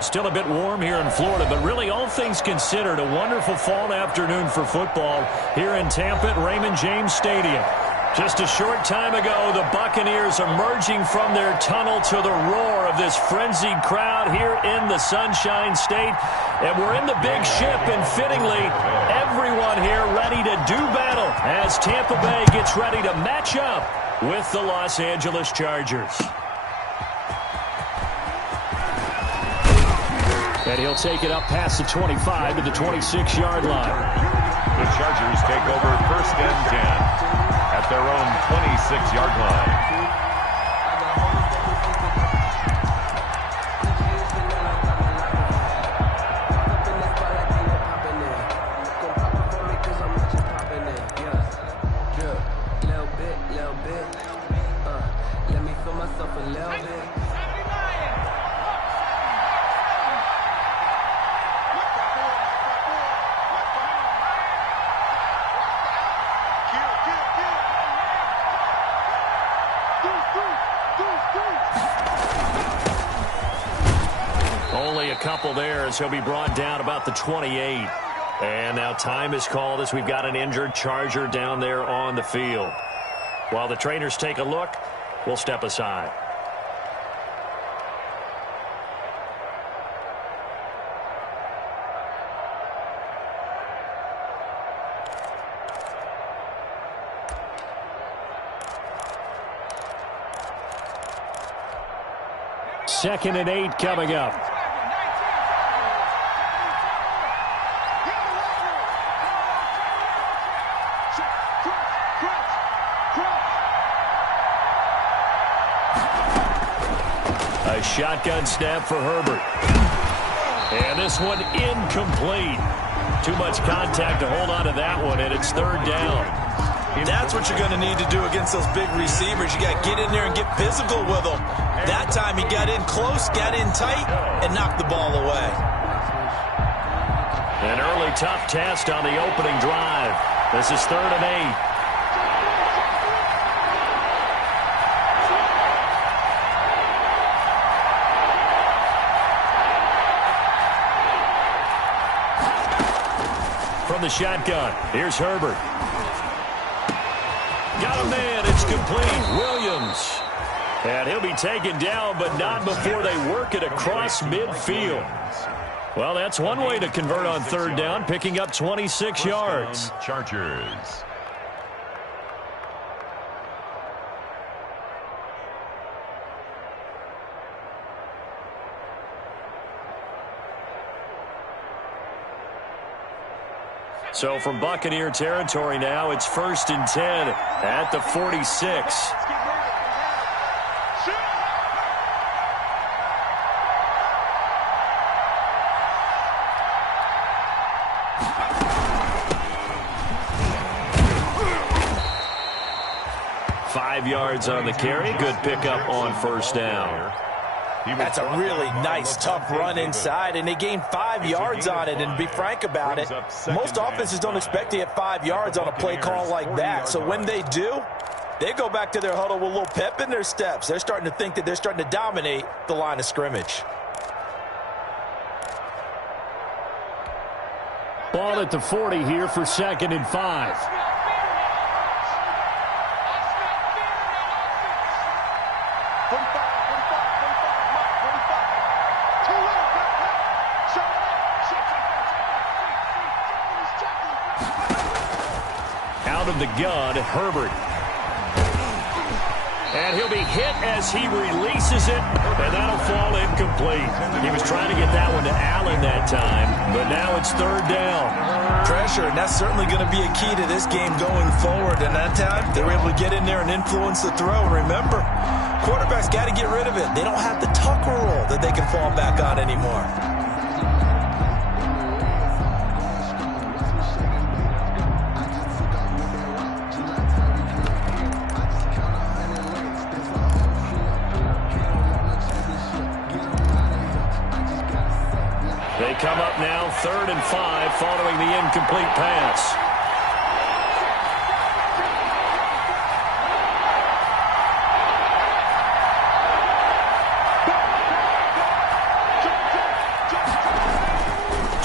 Still a bit warm here in Florida, but really all things considered, a wonderful fall afternoon for football here in Tampa at Raymond James Stadium. Just a short time ago, the Buccaneers emerging from their tunnel to the roar of this frenzied crowd here in the Sunshine State. And we're in the big ship, and fittingly, everyone here ready to do battle as Tampa Bay gets ready to match up with the Los Angeles Chargers. And he'll take it up past the 25 to the 26-yard line. The Chargers take over 1st and 10 at their own 26-yard line. Only a couple there as he'll be brought down about the 28. And now time is called as we've got an injured Charger down there on the field. While the trainers take a look, we'll step aside. Second and 8 coming up. A shotgun snap for Herbert. And this one incomplete. Too much contact to hold on to that one, and it's 3rd down. That's what you're going to need to do against those big receivers. You got to get in there and get physical with them. That time he got in close, got in tight, and knocked the ball away. An early tough test on the opening drive. This is 3rd and 8. From the shotgun, here's Herbert. Got a man, it's complete. Williams. And he'll be taken down, but not before they work it across midfield. Well, that's one way to convert on 3rd down, picking up 26 yards. Chargers. So from Buccaneer territory now, it's 1st and 10 at the 46. Yards on the carry. Good pickup on 1st down. That's a really nice, tough run inside, and they gained 5 yards on it. And to be frank about it, most offenses don't expect to get 5 yards on a play call like that. So when they do, they go back to their huddle with a little pep in their steps. They're starting to think that they're starting to dominate the line of scrimmage. Ball at the 40 here for 2nd and 5. Out of the gun, Herbert. And he'll be hit as he releases it, and that'll fall incomplete. He was trying to get that one to Allen that time, but now it's 3rd down. Pressure, and that's certainly going to be a key to this game going forward. And that time, they were able to get in there and influence the throw. And remember, quarterbacks got to get rid of it. They don't have the tucker roll that they can fall back on anymore. They come up now 3rd and 5 following the incomplete pass.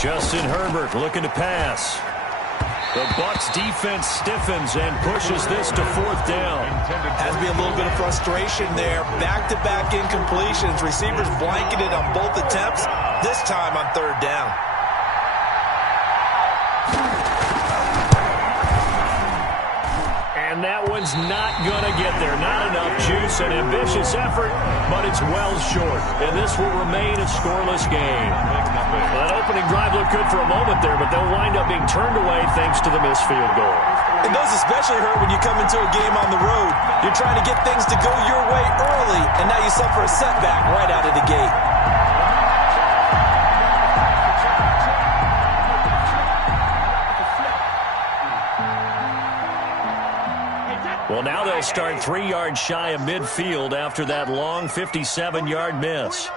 Justin Herbert looking to pass. The Bucs defense stiffens and pushes this to 4th down. Has to be a little bit of frustration there. Back-to-back incompletions. Receivers blanketed on both attempts, this time on 3rd down. And that one's not going to get there. Not enough juice. An ambitious effort, but it's well short. And this will remain a scoreless game. Well, that opening drive looked good for a moment there, but they'll wind up being turned away thanks to the missed field goal. And those especially hurt when you come into a game on the road. You're trying to get things to go your way early, and now you suffer a setback right out of the gate. Well, now they'll start 3 yards shy of midfield after that long 57-yard miss.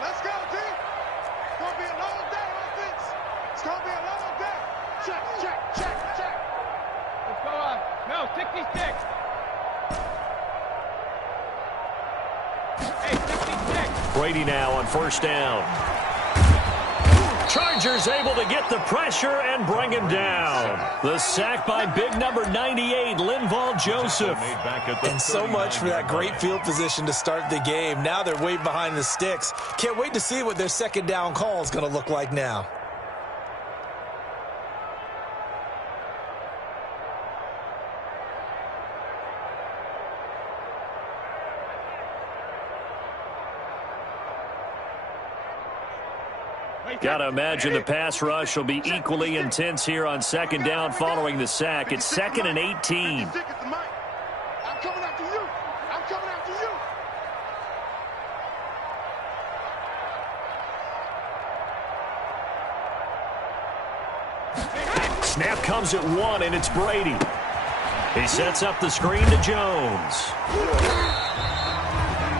Let's go, D. It's going to be a long day on this. It's going to be a long day. Check, check, check, check. Let's go up. No, 66. Hey, 66. Brady now on 1st down. Chargers able to get the pressure and bring him down. The sack by big number 98, Linval Joseph. And so much for that great field position to start the game. Now they're way behind the sticks. Can't wait to see what their 2nd down call is going to look like now. Got to imagine the pass rush will be equally intense here on 2nd down following the sack. It's 2nd and 18. I'm coming after you. I'm coming after you. Snap comes at 1, and it's Brady. He sets up the screen to Jones.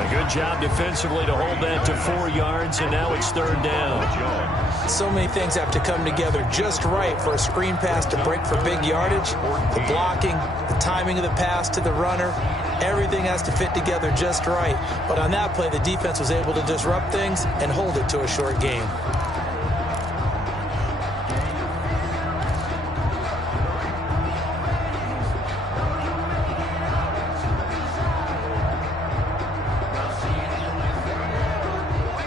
A good job defensively to hold that to 4 yards, and now it's 3rd down. So many things have to come together just right for a screen pass to break for big yardage. The blocking, the timing of the pass to the runner, everything has to fit together just right. But on that play, the defense was able to disrupt things and hold it to a short game.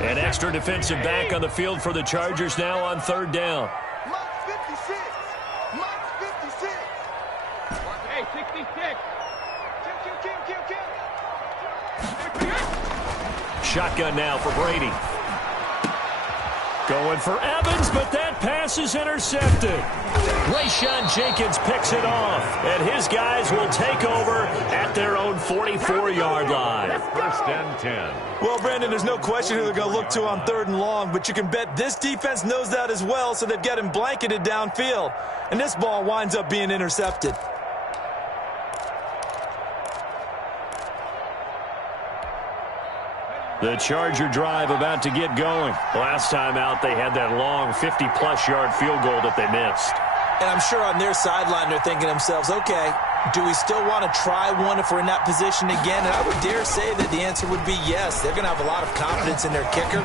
An extra defensive back on the field for the Chargers now on 3rd down. Mike 56. Mike 56. Hey, 66. Kill. Shotgun now for Brady. Going for Evans, but that pass is intercepted. Rayshawn Jenkins picks it off, and his guys will take over at their own 44-yard line. 1st and 10. Well, Brandon, there's no question who they're going to look to on 3rd and long, but you can bet this defense knows that as well, so they've got him blanketed downfield. And this ball winds up being intercepted. The Charger drive about to get going. Last time out, they had that long 50-plus yard field goal that they missed. And I'm sure on their sideline they're thinking to themselves, okay, do we still want to try one if we're in that position again? And I would dare say that the answer would be yes. They're going to have a lot of confidence in their kicker.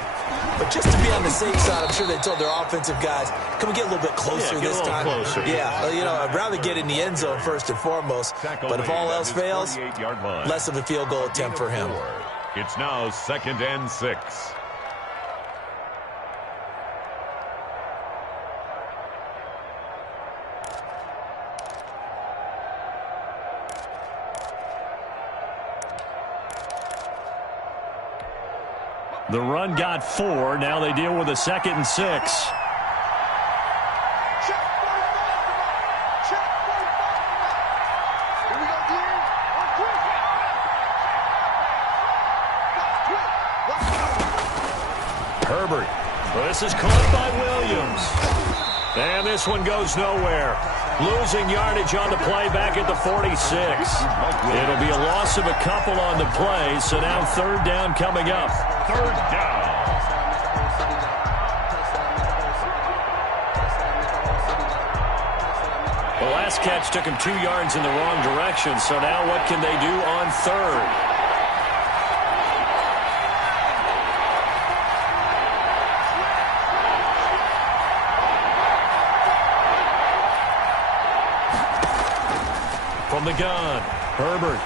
But just to be on the safe side, I'm sure they told their offensive guys, can we get a little bit closer this time? Closer. Yeah, I'd rather get in the end zone first and foremost. But if all else fails, less of a field goal attempt for him. It's now 2nd and 6. The run got 4. Now they deal with a 2nd and 6. Herbert. Well, this is caught by Williams. And this one goes nowhere. Losing yardage on the play back at the 46. It'll be a loss of a couple on the play, so now 3rd down coming up. 3rd down. The last catch took him 2 yards in the wrong direction, so now what can they do on 3rd? the gun. Herbert.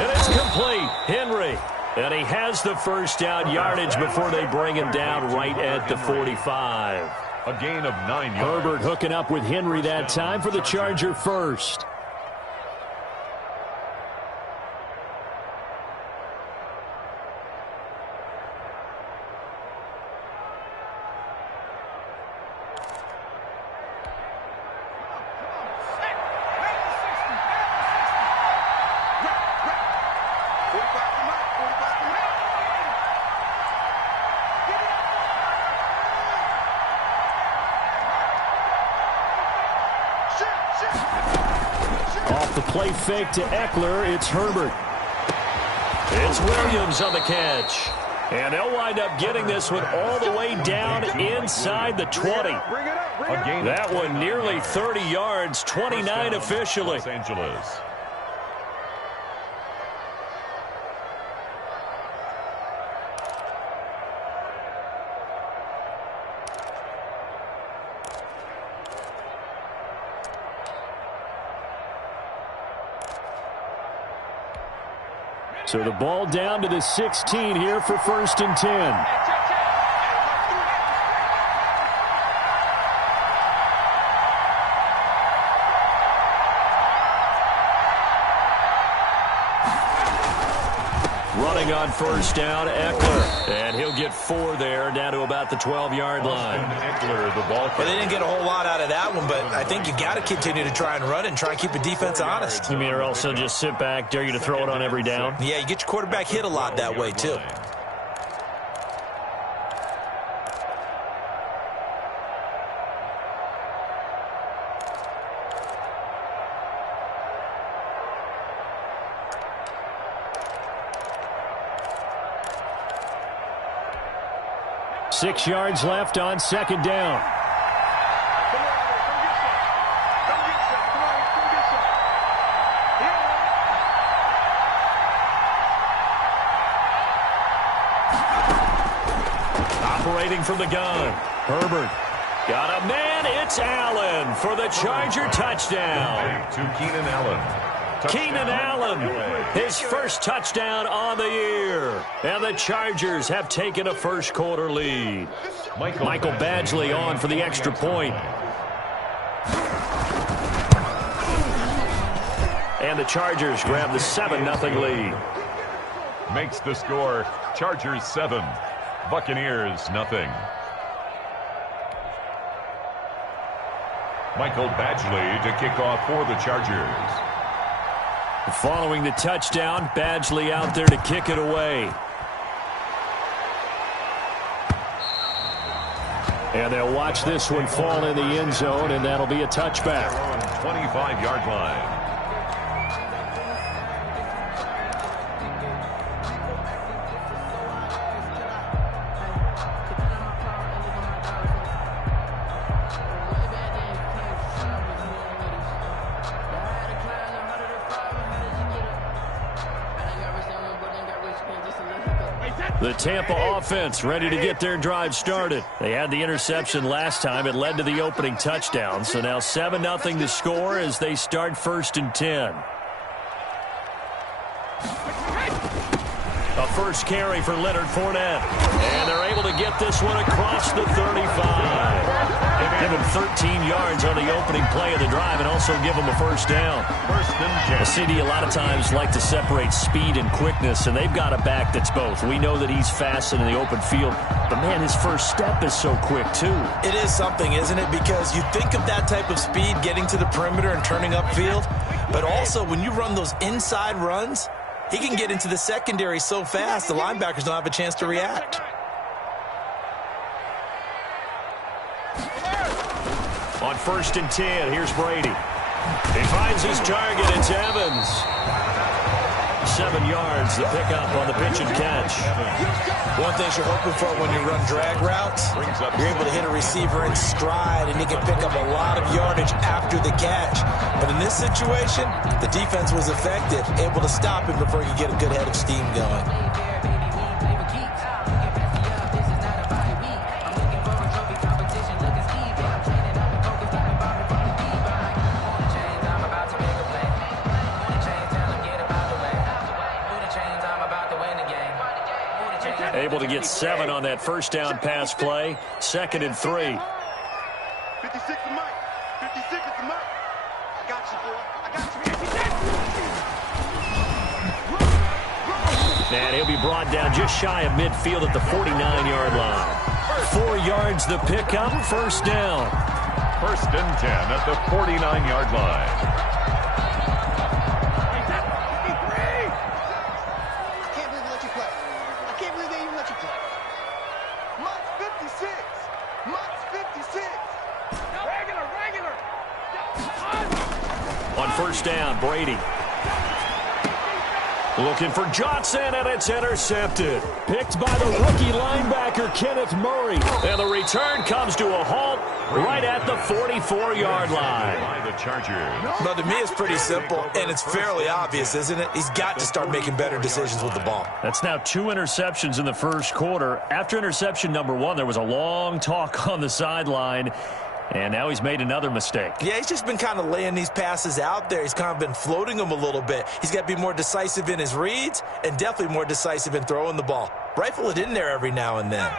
And it's complete. Henry. And he has the first down yardage before they bring him down right at the 45. A gain of 9 yards. Herbert hooking up with Henry that time for the Charger first. Off the play fake to Eckler, it's Herbert. It's Williams on the catch. And they'll wind up getting this one all the way down inside the 20. That one nearly 30 yards, 29 officially. Los Angeles. So the ball down to the 16 here for 1st and 10. Running on 1st down, Eckler. And he'll get 4 there, down to about the 12-yard line. Eckler, the ball. Well, they didn't get a whole lot out of that one, but I think you got to continue to try and run and try and keep the defense honest. You mean, or also just sit back, dare you to throw it on every down? Yeah, you get your quarterback hit a lot that way, too. Six yards left on 2nd down. Operating from the gun. Herbert. Got a man. It's Allen for the Charger touchdown. To Keenan Allen. Keenan Allen, his first touchdown on the year. And the Chargers have taken a first-quarter lead. Michael Badgley on for the extra point. And the Chargers grab the 7-0 lead. Makes the score Chargers 7, Buccaneers 0. Michael Badgley to kick off for the Chargers. Following the touchdown, Badgley out there to kick it away. And they'll watch this one fall in the end zone, and that'll be a touchback. 25-yard line. The Tampa offense ready to get their drive started. They had the interception last time. It led to the opening touchdown. So now 7-0 to score as they start 1st and 10. A first carry for Leonard Fournette. And they're able to get this one across the 35. Give him 13 yards on the opening play of the drive and also give him a first down. The CD a lot of times like to separate speed and quickness, and they've got a back that's both. We know that he's fast in the open field, but, man, his first step is so quick, too. It is something, isn't it? Because you think of that type of speed getting to the perimeter and turning upfield, but also when you run those inside runs, he can get into the secondary so fast the linebackers don't have a chance to react. On 1st and 10, here's Brady. He finds his target. It's Evans. 7 yards, the pickup on the pitch and catch. One thing you're hoping for when you run drag routes, you're able to hit a receiver in stride, and he can pick up a lot of yardage after the catch. But in this situation, the defense was effective, able to stop him before he could get a good head of steam going. able to get 7 on that first down pass play. 2nd and 3. 56 to Mike. 56 to Mike. I got you, boy. I got you. And he'll be brought down just shy of midfield at the 49-yard line. 4 yards the pickup, first down. 1st and 10 at the 49-yard line. On first down, Brady. Looking for Johnson, and it's intercepted. Picked by the rookie linebacker, Kenneth Murray. And the return comes to a halt right at the 44-yard line. The Chargers. But to me, it's pretty simple, and it's fairly obvious, isn't it? He's got to start making better decisions with the ball. That's now 2 interceptions in the first quarter. After interception number 1, there was a long talk on the sideline. And now he's made another mistake. Yeah, he's just been kind of laying these passes out there. He's kind of been floating them a little bit. He's got to be more decisive in his reads and definitely more decisive in throwing the ball. Rifle it in there every now and then.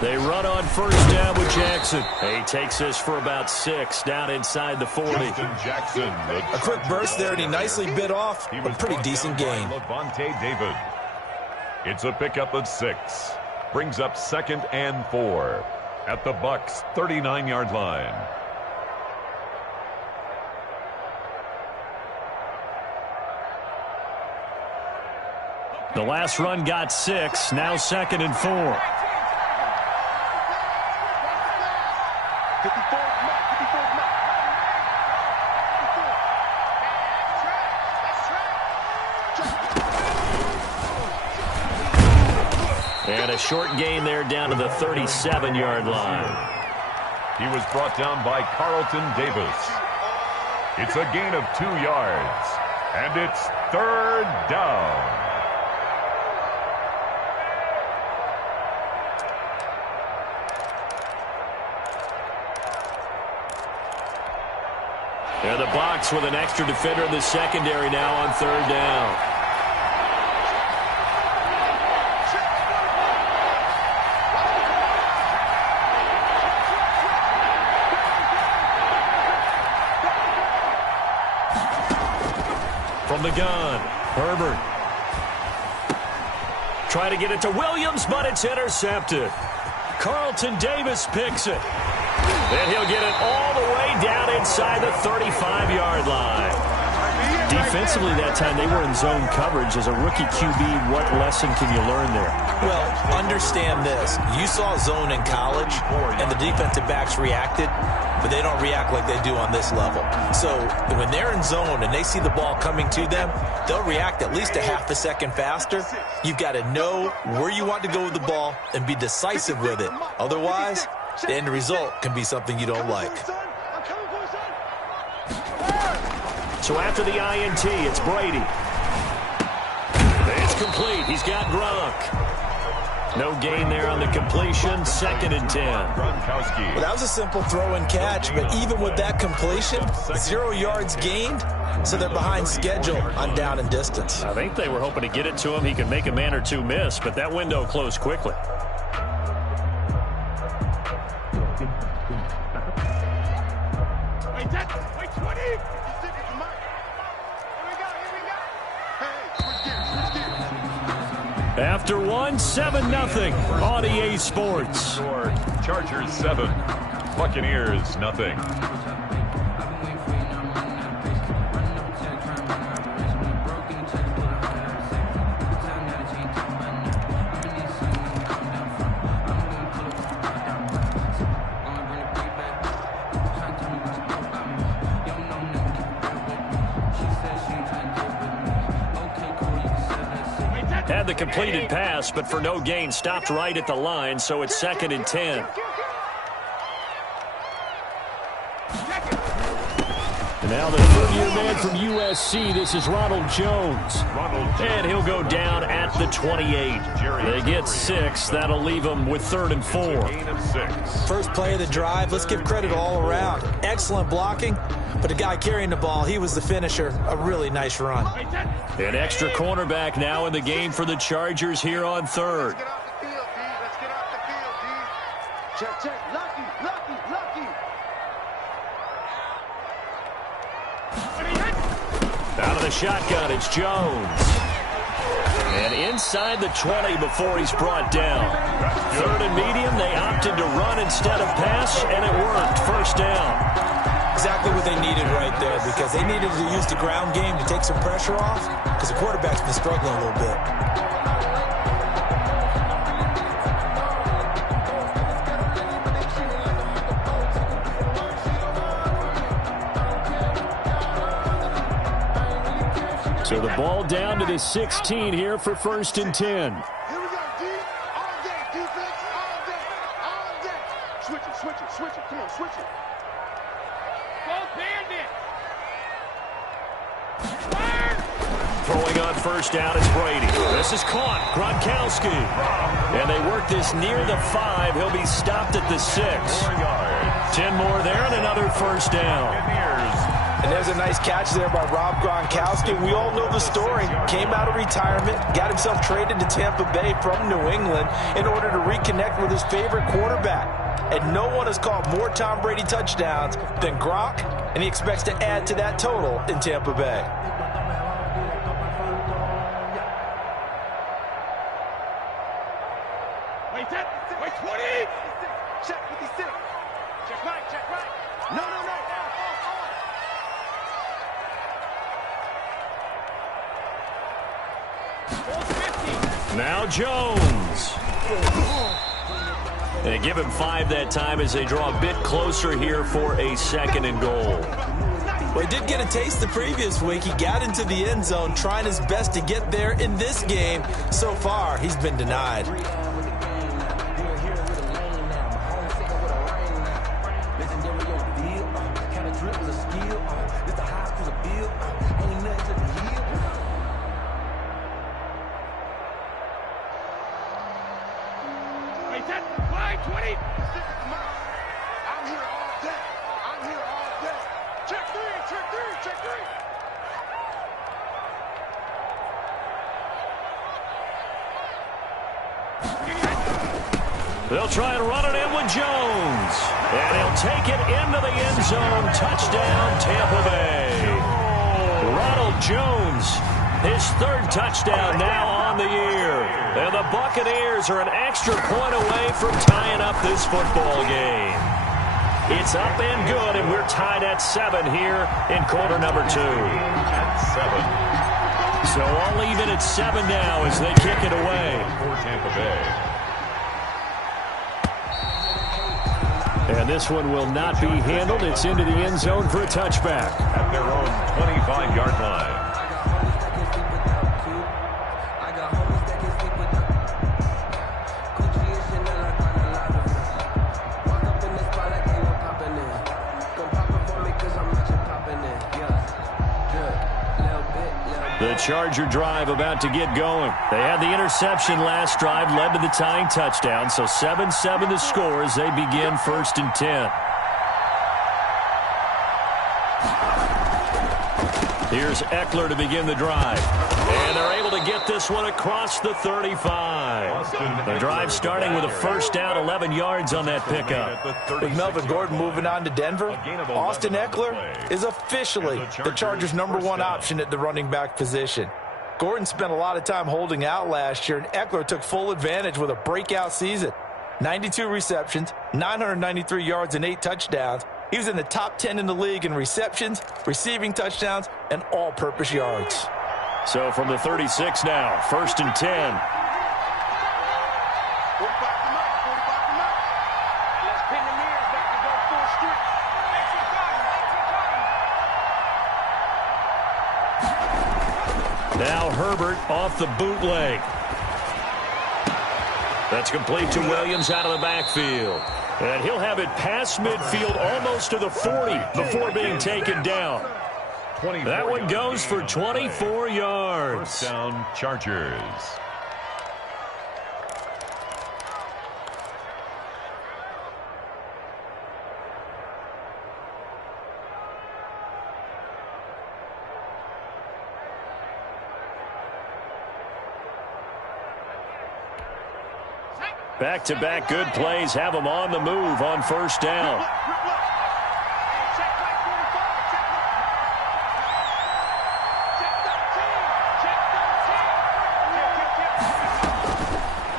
They run on first down with Jackson. He takes this for about 6 down inside the 40. Jackson, a quick burst there, and he nicely bit off a pretty decent gain. David. It's a pickup of 6. Brings up 2nd and 4 at the Bucs' 39-yard line. The last run got 6. Now 2nd and 4. And a short gain there down to the 37-yard line. He was brought down by Carlton Davis. It's a gain of 2 yards, and it's 3rd down. They're the Bucs with an extra defender in the secondary now on 3rd down. From the gun, Herbert. Try to get it to Williams, but it's intercepted. Carlton Davis picks it. And he'll get it all the way down inside the 35-yard line. Defensively that time, they were in zone coverage. As a rookie QB, what lesson can you learn there? Well, understand this. You saw zone in college, and the defensive backs reacted, but they don't react like they do on this level. So when they're in zone and they see the ball coming to them, they'll react at least a half a second faster. You've got to know where you want to go with the ball and be decisive with it. Otherwise, the end result can be something you don't like. So after the INT, it's Brady. It's complete. He's got Gronk. No gain there on the completion. 2nd and 10. Well, that was a simple throw and catch, but even with that completion, 0 yards gained, so they're behind schedule on down and distance. I think they were hoping to get it to him. He could make a man or two miss, but that window closed quickly. After 1, 7-0 on EA Sports. Chargers 7, Buccaneers nothing. Had the completed pass, but for no gain, stopped right at the line, so it's 2nd and 10. And Now the third-year man from USC, this is Ronald Jones. And he'll go down at the 28. They get 6. That'll leave them with 3rd and 4. First play of the drive, let's give credit all around. Excellent blocking, but the guy carrying the ball, he was the finisher. A really nice run. An extra cornerback now in the game for the Chargers here on 3rd. Let's get off the field, D. Let's get off the field, D. Check, check. Lucky, lucky, lucky. Out of the shotgun, it's Jones. And inside the 20 before he's brought down. 3rd and medium, they opted to run instead of pass, and it worked. First down. Exactly what they needed right there, because they needed to use the ground game to take some pressure off, because the quarterback's been struggling a little bit. So the ball down to the 16 here for 1st and 10. Here we go, D. All day, defense, all day, all day. Switch it, switch it, switch it. Come on, switch it. Go Bandit. Throwing on first down is Brady. This is caught. Gronkowski. And they work this near the 5. He'll be stopped at the 6. 10 more there and another first down. And there's a nice catch there by Rob Gronkowski. We all know the story. Came out of retirement, got himself traded to Tampa Bay from New England in order to reconnect with his favorite quarterback. And no one has caught more Tom Brady touchdowns than Gronk, and he expects to add to that total in Tampa Bay. Wait, 20. Check 56. Check right, check right. No, no, no. Now Jones. And they give him 5 that time as they draw a bit closer here for a 2nd and goal. Well, he did get a taste the previous week. He got into the end zone trying his best to get there in this game. So far, he's been denied. They'll try and run it in with Jones. And he'll take it into the end zone. Touchdown, Tampa Bay. Ronald Jones, his 3rd touchdown now on the year. And the Buccaneers are an extra point away from tying up this football game. It's up and good, and we're tied at 7 here in quarter number 2. At 7. So all even at 7 now as they kick it away. For Tampa Bay. And this one will not be handled. It's into the end zone for a touchback. At their own 25-yard line. The Charger drive about to get going. They had the interception last drive, led to the tying touchdown. So 7-7 the score as they begin 1st and 10. Here's Eckler to begin the drive. And they're able to get this one across the 35. The drive starting with a first down, 11 yards on that pickup. With Melvin Gordon moving on to Denver, Austin Eckler is officially the Chargers' #1 option at the running back position. Gordon spent a lot of time holding out last year, and Eckler took full advantage with a breakout season. 92 receptions, 993 yards, and 8 touchdowns. He was in the top 10 in the league in receptions, receiving touchdowns, and all-purpose yards. So from the 36 now, 1st and 10. Now Herbert off the bootleg. That's complete to Williams out of the backfield. And he'll have it past midfield almost to the 40 before being taken down. That one goes for 24 yards. First down, Chargers. Back-to-back good plays have them on the move on first down.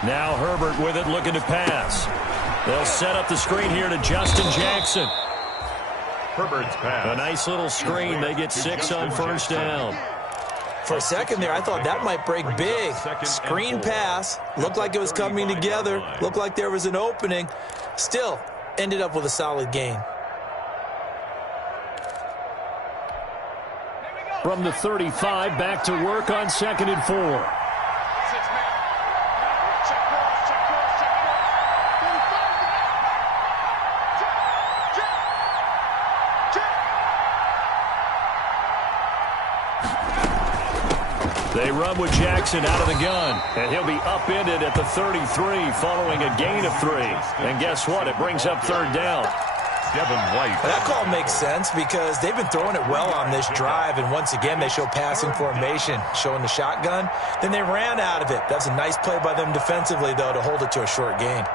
Now Herbert with it, looking to pass. They'll set up the screen here to Justin Jackson. Herbert's pass. A nice little screen. They get 6 on first down. For a second there, I thought that might break big. Screen pass. Looked like it was coming together. Looked like there was an opening. Still, ended up with a solid gain. From the 35, back to work on 2nd and 4. They run with Jackson out of the gun, and he'll be upended at the 33 following a gain of 3. And guess what? It brings up 3rd down. Devin White. That call makes sense because they've been throwing it well on this drive, and once again they show passing formation, showing the shotgun. Then they ran out of it. That's a nice play by them defensively, though, to hold it to a short gain.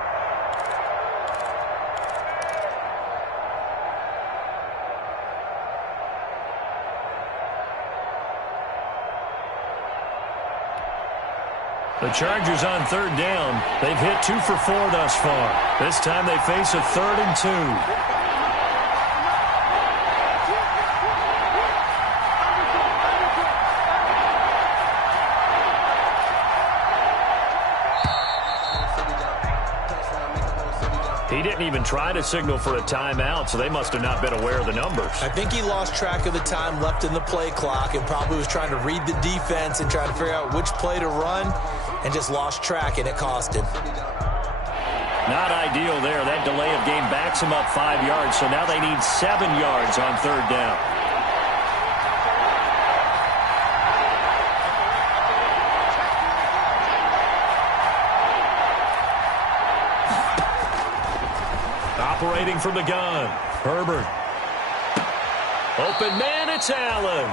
The Chargers on 3rd down. They've hit 2 for 4 thus far. This time they face a 3rd and 2. He didn't even try to signal for a timeout, so they must have not been aware of the numbers. I think he lost track of the time left in the play clock and probably was trying to read the defense and trying to figure out which play to run and just lost track, and it cost him. Not ideal there. That delay of game backs him up 5 yards, so now they need 7 yards on 3rd down. Operating from the gun, Herbert. Open man, it's Allen.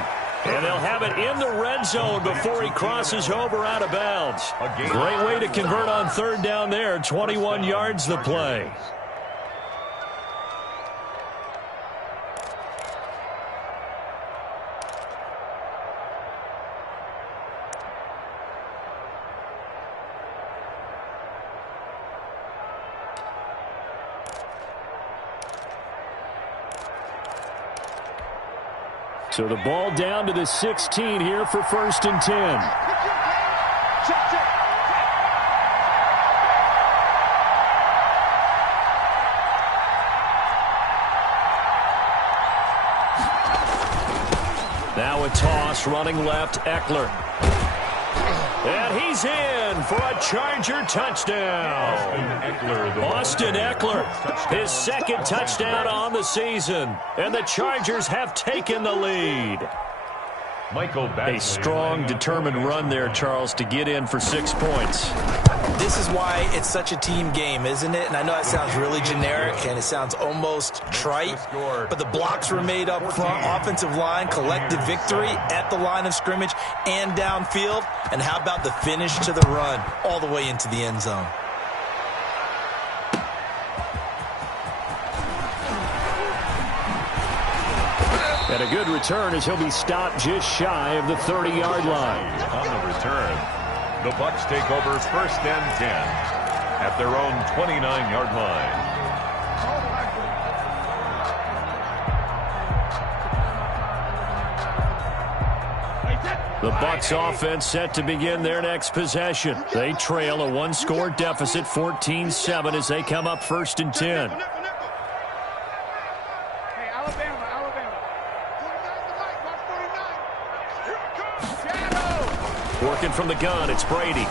And they'll have it in the red zone before he crosses over out of bounds. Great way to convert on 3rd down there. 21 yards the play. So the ball down to the 16 here for 1st and 10. Now a toss, running left, Eckler. And he's in for a Charger touchdown. Austin Eckler, his 2nd touchdown on the season. And the Chargers have taken the lead. A strong, determined run there, Charles, to get in for 6 points. This is why it's such a team game, isn't it? And I know that sounds really generic and it sounds almost trite, but the blocks were made up front, offensive line, collective victory at the line of scrimmage and downfield. And how about the finish to the run all the way into the end zone? And a good return as he'll be stopped just shy of the 30-yard line. On the return, the Bucs take over 1st and 10 at their own 29-yard line. The Bucs offense set to begin their next possession. They trail a 1-score deficit, 14-7, as they come up 1st and 10. Working from the gun, it's Brady.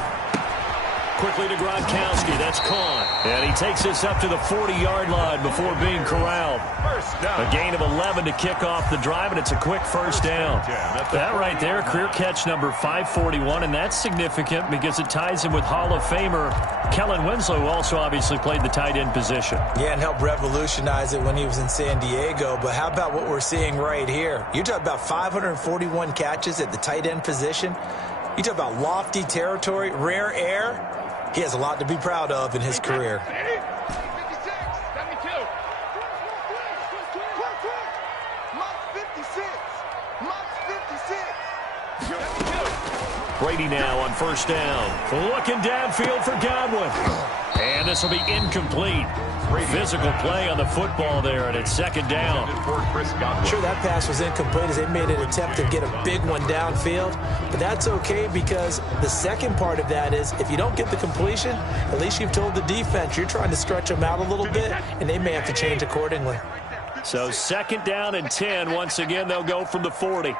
quickly to Gronkowski. That's caught. And he takes this up to the 40-yard line before being corralled. A gain of 11 to kick off the drive, and it's a quick first down. That right there, career catch number 541, and that's significant because it ties him with Hall of Famer Kellen Winslow, who also obviously played the tight end position. Yeah, and helped revolutionize it when he was in San Diego. But how about what we're seeing right here? You talk about 541 catches at the tight end position. You talk about lofty territory, rare air. He has a lot to be proud of in his career. Brady now on first down. Looking downfield for Godwin. And this will be incomplete. Physical play on the football there, and it's second down. I'm sure that pass was incomplete as they made an attempt to get a big one downfield. But that's okay because the second part of that is if you don't get the completion, at least you've told the defense you're trying to stretch them out a little bit, and they may have to change accordingly. So second down and 10. Once again, they'll go from the 40.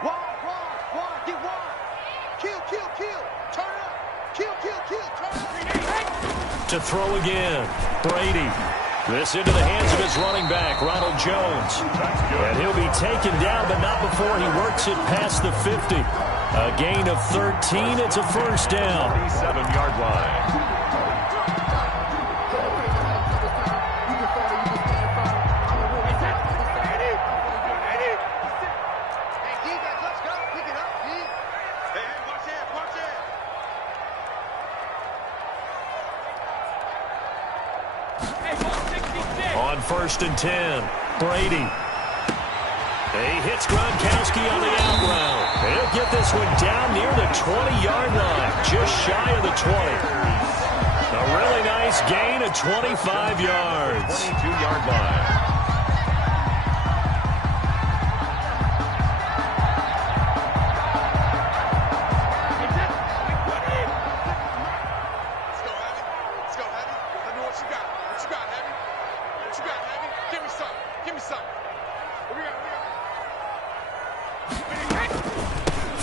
To throw again. Brady. This into the hands of his running back, Ronald Jones. And he'll be taken down, but not before he works it past the 50. A gain of 13. It's a first down. 27-yard line. On first and 10, Brady. He hits Gronkowski on the out route. He'll get this one down near the 20-yard line, just shy of the 20. A really nice gain of 25 yards. 22-yard line.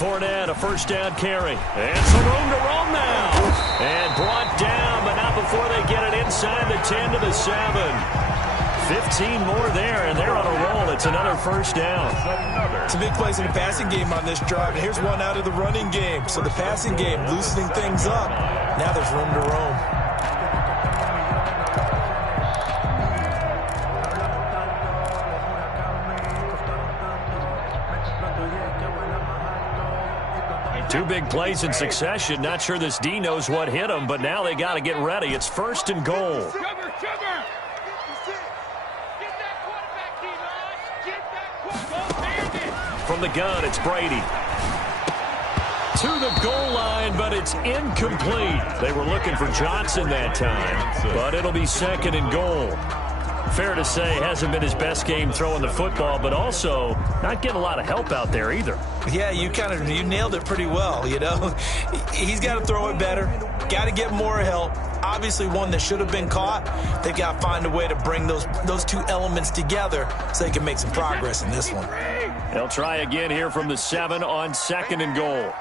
Fournette, a first down carry. And some room to roam now. And brought down, but not before they get it inside the 10 to the 7. 15 more there, and they're on a roll. It's another first down. It's a big place in the passing game on this drive. And here's one out of the running game. So the passing game loosening things up. Now there's room to roam. Two big plays in succession. Not sure this D knows what hit him, but now they got to get ready. It's first and goal. From the gun, it's Brady. To the goal line, but it's incomplete. They were looking for Johnson that time, but it'll be second and goal. Fair to say, hasn't been his best game throwing the football, but also not getting a lot of help out there either. Yeah, you nailed it pretty well, you know. He's got to throw it better, got to get more help. Obviously one that should have been caught. They've got to find a way to bring those two elements together so they can make some progress in this one. They'll try again here from the 7 on second and goal.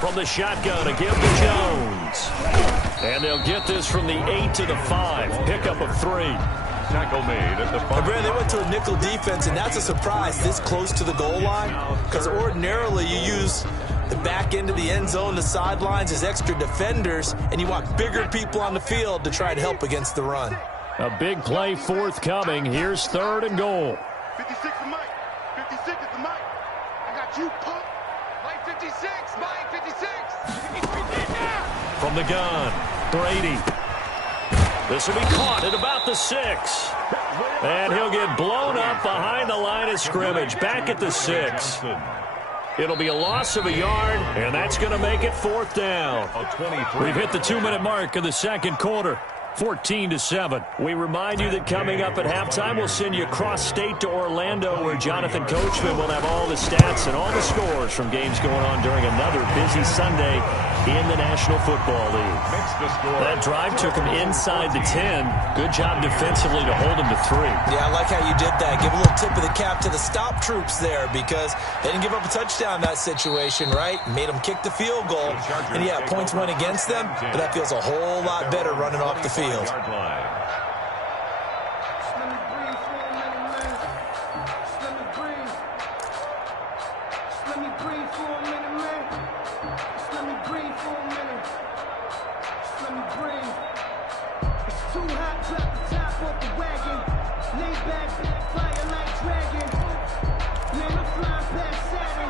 From the shotgun, a give to Jones. And they'll get this from the 8 to the 5. Pickup of 3. Tackle made at the 5. Brad, they went to a nickel defense, and that's a surprise this close to the goal line. Because ordinarily you use the back end of the end zone, the sidelines as extra defenders, and you want bigger people on the field to try and help against the run. A big play forthcoming. Here's third and goal. 56 is Mike. 56 is the Mike. I got you, punk. Mike 56. Mike 56. From the gun, Brady. This will be caught at about the 6. And he'll get blown up behind the line of scrimmage. Back at the 6. It'll be a loss of a yard, and that's going to make it fourth down. We've hit the 2-minute mark of the second quarter. 14-7. We remind you that coming up at halftime, we'll send you cross-state to Orlando, where Jonathan Coachman will have all the stats and all the scores from games going on during another busy Sunday in the National Football League. That drive took him inside the 10. Good job defensively to hold him to 3. Yeah, I like how you did that. Give a little tip of the cap to the stop troops there, because they didn't give up a touchdown in that situation, right? Made them kick the field goal. And yeah, points went against them, but that feels a whole lot better running off the field.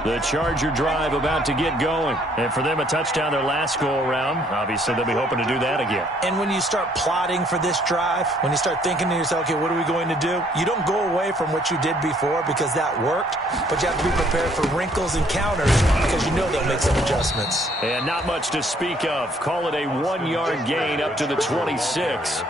The Charger drive about to get going. And for them, a touchdown their last go-around. Obviously, they'll be hoping to do that again. And when you start plotting for this drive, when you start thinking to yourself, okay, what are we going to do? You don't go away from what you did before because that worked, but you have to be prepared for wrinkles and counters because you know they'll make some adjustments. And not much to speak of. Call it a 1-yard gain up to the 26.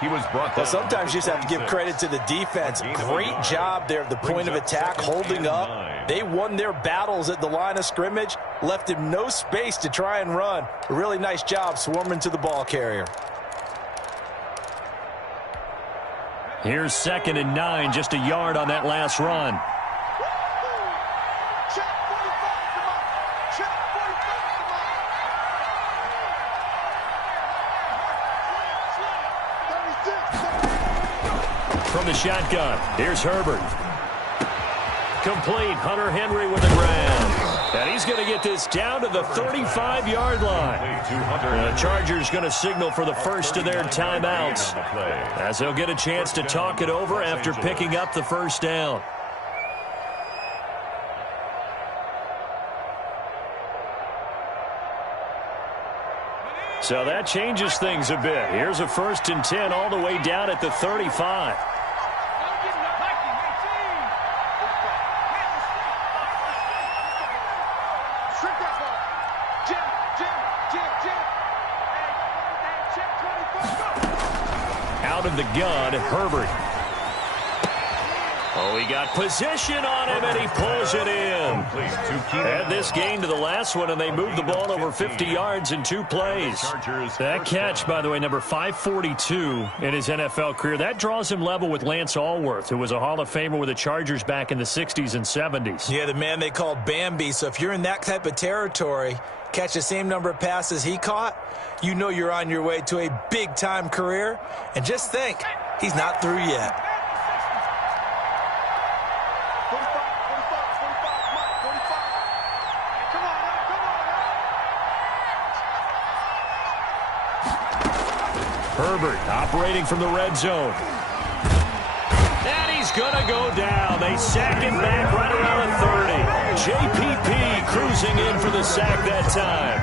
He was brought down. Well, sometimes you just have to give credit to the defense. Great job there at the point of attack, holding up. They won their battles at the line of scrimmage, left him no space to try and run. A really nice job swarming to the ball carrier. Here's 2nd and 9, just a yard on that last run. From the shotgun, here's Herbert. Complete. Hunter Henry with the ground. And he's going to get this down to the 35-yard line. The Chargers going to signal for the first of their timeouts, as they'll get a chance to talk it over after picking up the first down. So that changes things a bit. Here's a 1st and 10 all the way down at the 35. Out of the gun, Herbert. Oh, he got position on him, and he pulls it in. Add this gain to the last one, and they moved the ball over 50 yards in 2 plays. That catch, by the way, number 542 in his NFL career, that draws him level with Lance Allworth, who was a Hall of Famer with the Chargers back in the 60s and 70s. Yeah, the man they called Bambi. So if you're in that type of territory, catch the same number of passes he caught, you know you're on your way to a big-time career. And just think, he's not through yet. Herbert operating from the red zone. And he's going to go down. They sack him back right around the 30. JPP cruising in for the sack that time.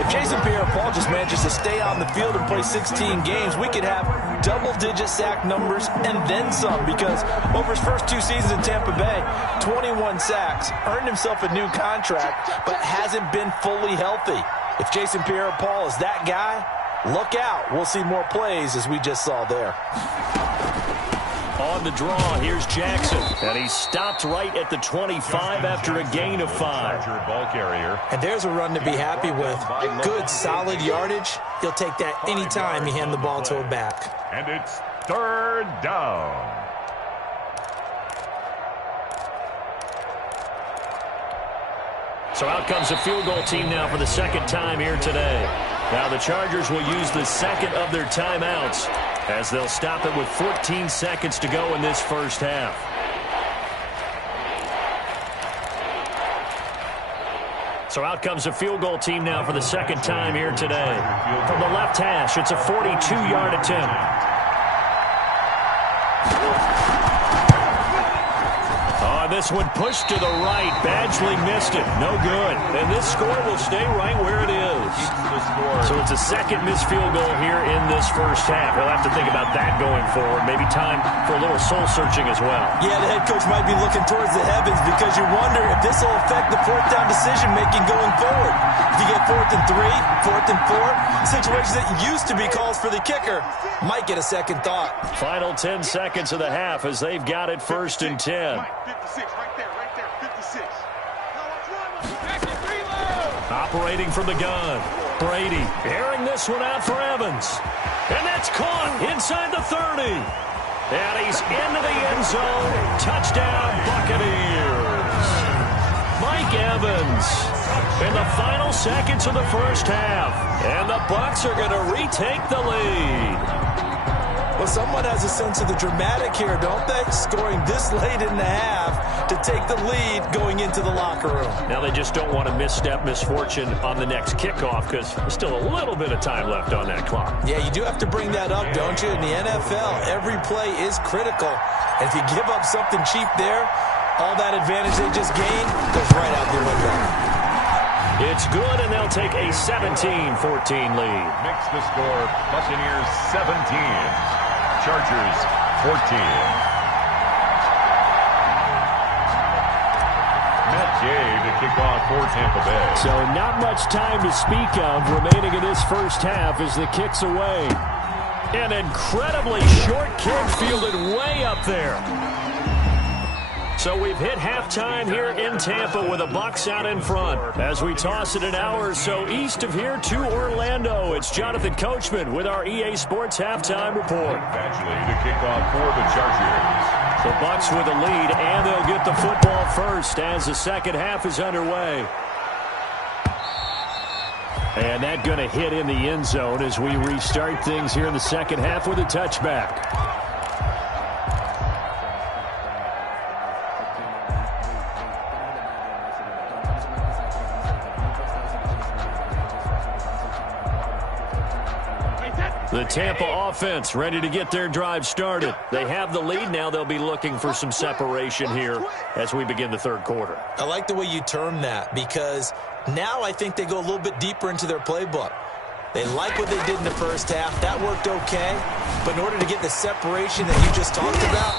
If Jason Pierre-Paul just manages to stay on the field and play 16 games, we could have double-digit sack numbers and then some, because over his first 2 seasons in Tampa Bay, 21 sacks, earned himself a new contract, but hasn't been fully healthy. If Jason Pierre-Paul is that guy, look out. We'll see more plays as we just saw there. On the draw, here's Jackson. And he stopped right at the 25 after a gain of 5. And there's a run to be happy with. Good, solid yardage. He'll take that anytime you hand the ball to a back. And it's 3rd down. So out comes the field goal team now for the 2nd time here today. Now the Chargers will use the 2nd of their timeouts, as they'll stop it with 14 seconds to go in this first half. So out comes the field goal team now for the 2nd time here today. From the left hash, it's a 42-yard attempt. And this one pushed to the right. Badgley missed it. No good. And this score will stay right where it is. So it's a second missed field goal here in this first half. He'll have to think about that going forward. Maybe time for a little soul-searching as well. Yeah, the head coach might be looking towards the heavens because you wonder if this will affect the fourth down decision-making going forward. If you get 4th and 3, 4th and 4, situations that used to be calls for the kicker might get a second thought. Final 10 seconds of the half as they've got it 1st and 10. 56, right there, 56. Operating from the gun. Brady airing this one out for Evans. And that's caught inside the 30. And he's into the end zone. Touchdown, Buccaneers. Mike Evans in the final seconds of the first half. And the Bucs are going to retake the lead. Well, someone has a sense of the dramatic here, don't they? Scoring this late in the half to take the lead going into the locker room. Now they just don't want to misstep misfortune on the next kickoff because there's still a little bit of time left on that clock. Yeah, you do have to bring that up, don't you? In the NFL, every play is critical. And if you give up something cheap there, all that advantage they just gained goes right out the window. It's good, and they'll take a 17-14 lead. Mix the score. Buccaneers 17. Chargers 14. Matt Gay to kick off for Tampa Bay. So not much time to speak of remaining in this first half as the kick's away. An incredibly short kick fielded way up there. So we've hit halftime here in Tampa with the Bucs out in front. As we toss it an hour or so east of here to Orlando, it's Jonathan Coachman with our EA Sports Halftime Report. Badgley to kick off for the Chargers. The Bucs with a lead, and they'll get the football first as the second half is underway. And that going to hit in the end zone as we restart things here in the second half with a touchback. The Tampa offense ready to get their drive started. They have the lead. Now they'll be looking for some separation here as we begin the third quarter. I like the way you term that because now I think they go a little bit deeper into their playbook. They like what they did in the first half. That worked okay. But in order to get the separation that you just talked about,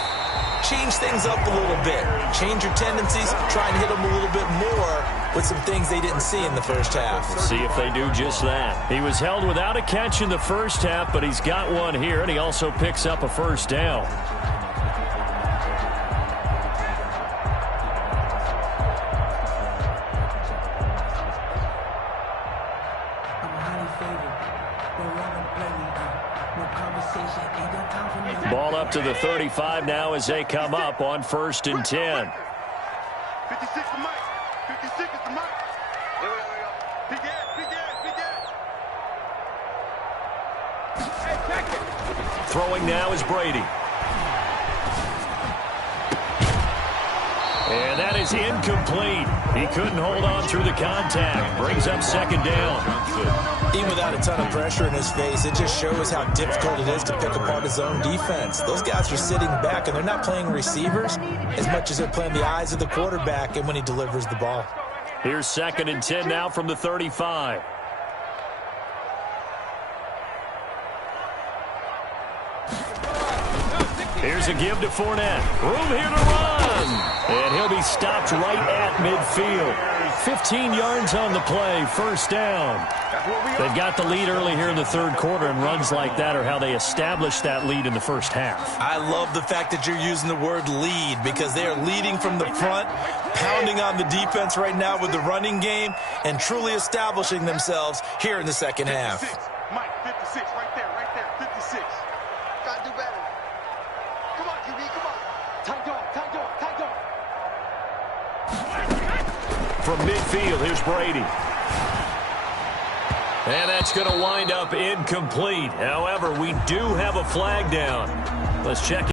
change things up a little bit. Change your tendencies. Try and hit them a little bit more with some things they didn't see in the first half. See if they do just that. He was held without a catch in the first half, but he's got one here, and he also picks up a first down. Ball up to the 35 now as they come up on 1st and 10. 56 to Mike. 56 is to Mike. Big ass, big ass, big ass. Hey, check it. Throwing now is Brady. And that is incomplete. He couldn't hold on through the contact. Brings up second down. Even without a ton of pressure in his face, it just shows how difficult it is to pick apart his own defense. Those guys are sitting back, and they're not playing receivers as much as they're playing the eyes of the quarterback and when he delivers the ball. Here's 2nd and 10 now from the 35. Here's a give to Fournette. Room here to run. And he'll be stopped right at midfield. 15 yards on the play, first down. They've got the lead early here in the third quarter, and runs like that are how they established that lead in the first half. I love the fact that you're using the word lead because they are leading from the front, pounding on the defense right now with the running game, and truly establishing themselves here in the second half. Mike, 56, right there, 56. Gotta do better. Come on, QB, come on. Tight dog, tight dog, tight dog. From midfield, here's Brady. And that's going to wind up incomplete. However, we do have a flag down. Let's check it.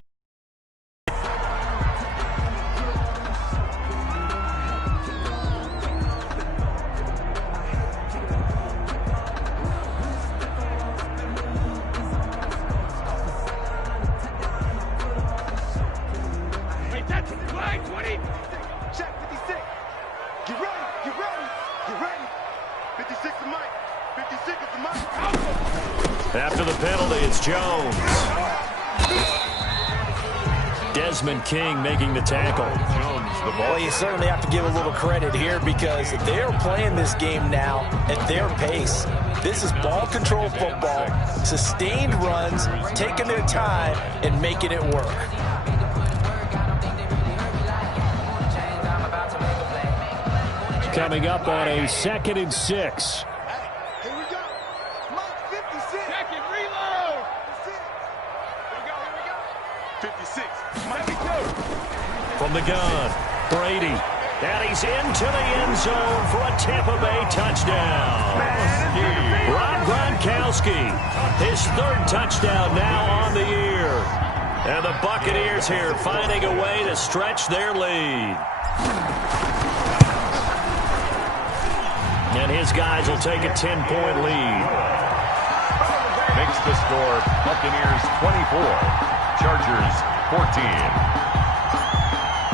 Hey, that's flag 20. After the penalty, it's Jones. Desmond King making the tackle. Well, you certainly have to give a little credit here because they're playing this game now at their pace. This is ball control football, sustained runs, taking their time and making it work. Coming up on a 2nd and 6. Here we go. Mark 56. Second reload. 56. Might be two. From the gun, Brady. And he's into the end zone for a Tampa Bay touchdown. Rob Gronkowski, his 3rd touchdown now on the year. And the Buccaneers here finding a way to stretch their lead. And his guys will take a 10-point lead. Makes the score Buccaneers 24, Chargers 14.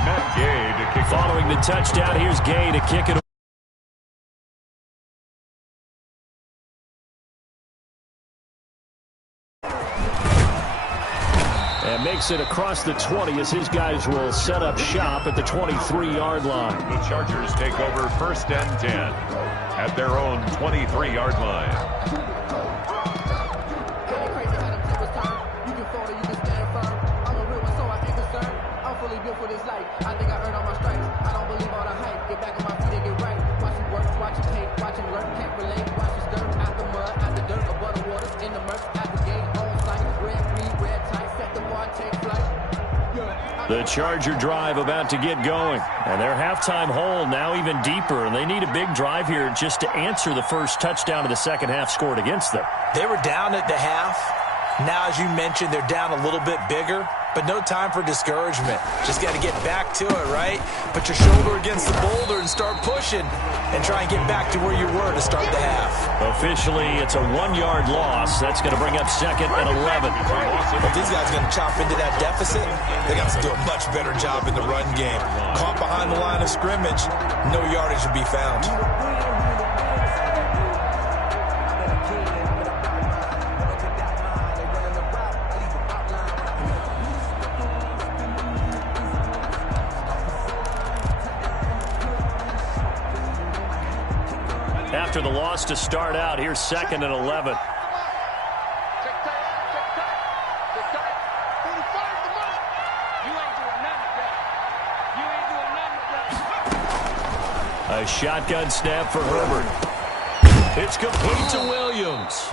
Matt Gay to kick off. Following the touchdown, here's Gay to kick it. And makes it across the 20 as his guys will set up shop at the 23-yard line. The Chargers take over 1st and 10 at their own 23-yard line. I think I earned all my stripes. I don't believe all the hype. Get back on my feet and get right. Watch it work, watch it take, watch it work. Can't relate. Watch it stir. Out the mud, out the dirt, above the waters, in the murk, at the gate, on site. Red free, red tight. Set the bar, take flight. The Charger drive about to get going. And their halftime hole now even deeper. And they need a big drive here just to answer the first touchdown of the second half scored against them. They were down at the half. Now, as you mentioned, they're down a little bit bigger, but no time for discouragement. Just got to get back to it, right? Put your shoulder against the boulder and start pushing and try and get back to where you were to start the half. Officially, it's a 1-yard loss. That's going to bring up 2nd and 11. If these guys are going to chop into that deficit, they got to do a much better job in the run game. Caught behind the line of scrimmage, no yardage to be found. After the loss to start out, here's 2nd and 11. A shotgun snap for Herbert. It's complete to Williams.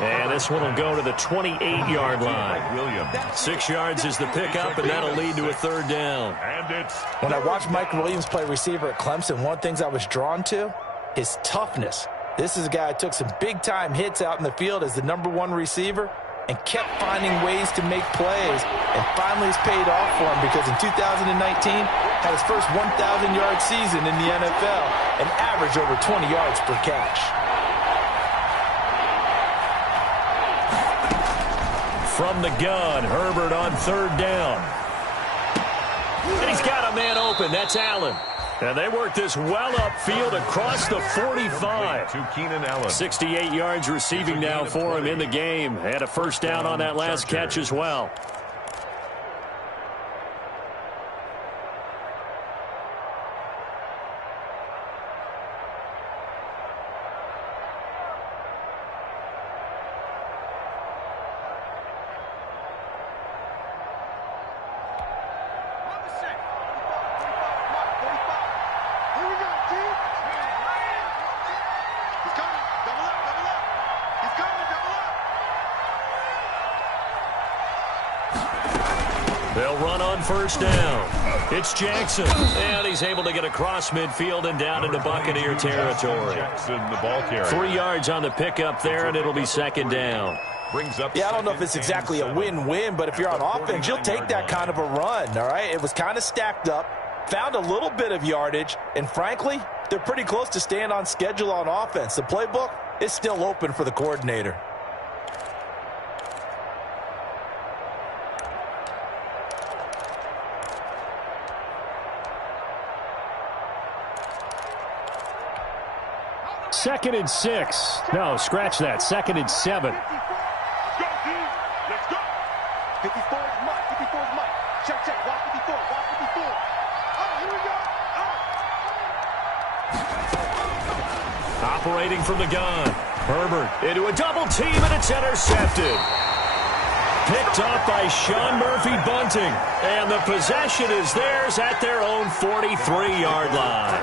And this one will go to the 28-yard line. Williams. 6 yards is the pickup, and that'll lead to a 3rd down. And it's When I watched Mike Williams play receiver at Clemson, one of the things I was drawn to, his toughness. This is a guy who took some big-time hits out in the field as the #1 receiver and kept finding ways to make plays. And finally it's paid off for him because in 2019, had his first 1,000-yard season in the NFL and averaged over 20 yards per catch. From the gun, Herbert on 3rd down. And he's got a man open. That's Allen. And they work this well upfield across the 45. to Keenan Allen. 68 yards receiving now for him in the game. And a 1st down on that last catch as well. They'll run on 1st down. It's Jackson. And he's able to get across midfield and down into Buccaneer territory. Jackson, the ball carrier. 3 yards on the pickup there, and it'll be 2nd down. Brings up Yeah, I don't know if it's exactly a win-win, but if you're on offense, you'll take that kind of a run, all right? It was kind of stacked up, found a little bit of yardage, and frankly, they're pretty close to staying on schedule on offense. The playbook is still open for the coordinator. Second and 6. No, scratch that. 2nd and 7. Operating from the gun. Herbert into a double team, and it's intercepted. Picked off by Sean Murphy-Bunting. And the possession is theirs at their own 43-yard line.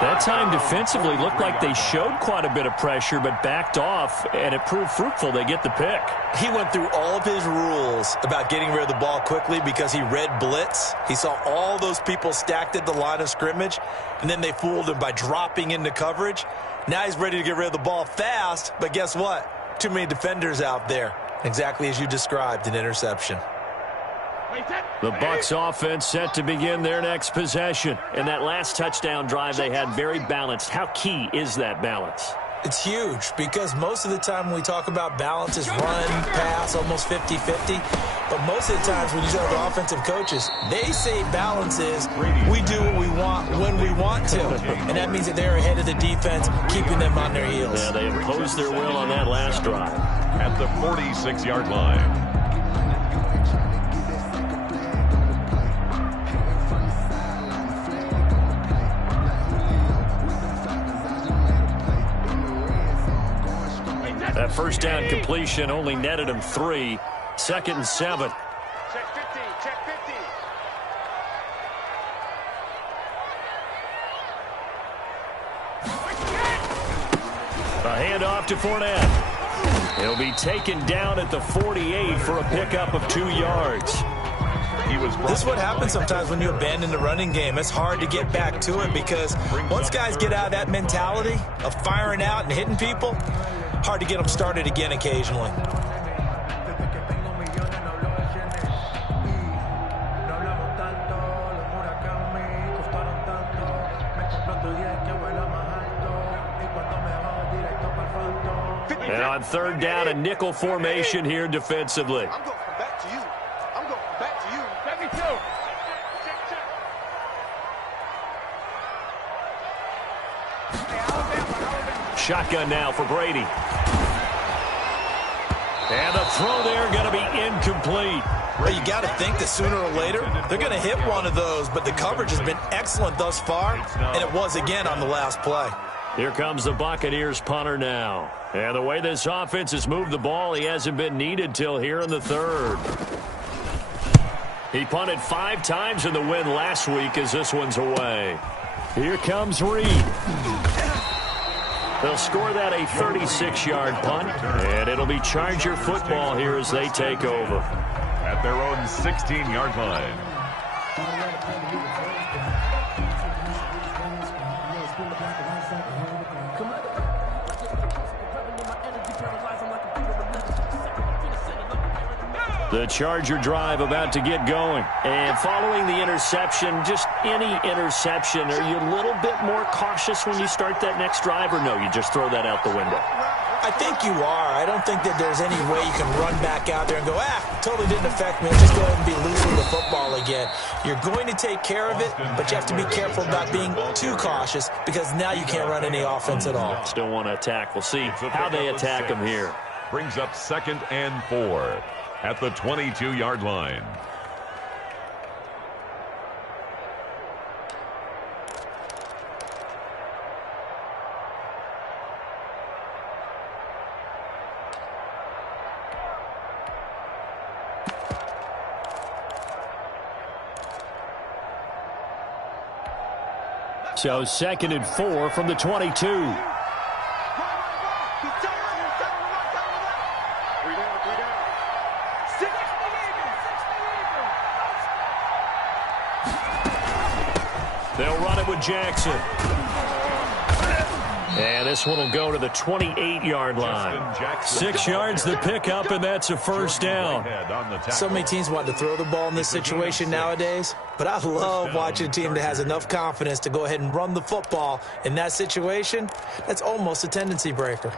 That time defensively looked like they showed quite a bit of pressure but backed off, and it proved fruitful. They get the pick. He went through all of his rules about getting rid of the ball quickly because he read blitz. He saw all those people stacked at the line of scrimmage, and then they fooled him by dropping into coverage. Now he's ready to get rid of the ball fast, but guess what? Too many defenders out there. Exactly as you described, an interception. The Bucs offense set to begin their next possession. And that last touchdown drive they had very balanced. How key is that balance? It's huge because most of the time when we talk about balance is run, pass, almost 50-50. But most of the times when you talk to offensive coaches, they say balance is we do what we want when we want to. And that means that they're ahead of the defense, keeping them on their heels. Yeah, they imposed their will on that last drive. At the 46-yard line. That first down completion only netted him 3. 2nd and 7. Check 50, check 50. A handoff to Fournette. He'll be taken down at the 48 for a pickup of 2 yards. This is what happens sometimes when you abandon the running game. It's hard to get back to it because once guys get out of that mentality of firing out and hitting people, hard to get them started again occasionally. And on 3rd down, a nickel formation here defensively. I'm going back to you. I'm going back to you. Let me too. Shotgun now for Brady. And the throw there going to be incomplete. Well, you got to think that sooner or later they're going to hit one of those, but the coverage has been excellent thus far, and it was again on the last play. Here comes the Buccaneers punter now. And the way this offense has moved the ball, he hasn't been needed till here in the 3rd. He punted 5 times in the win last week as this one's away. Here comes Reed. They'll score that a 36-yard punt, and it'll be Charger football here as they take over. At their own 16-yard line. The Charger drive about to get going. And following the interception, just any interception, are you a little bit more cautious when you start that next drive, or no, you just throw that out the window? I think you are. I don't think that there's any way you can run back out there and go, totally didn't affect me. Just go ahead and be loose with the football again. You're going to take care of it, but you have to be careful about being too cautious because now you can't run any offense at all. Still want to attack. We'll see how they attack them here. Brings up 2nd and 4 at the 22-yard line. So 2nd and 4 from the 22. They'll run it with Jackson. And this one will go to the 28-yard line. 6 yards the pickup, and that's a first down. So many teams want to throw the ball in this situation nowadays, but I love watching a team that has enough confidence to go ahead and run the football in that situation. That's almost a tendency breaker.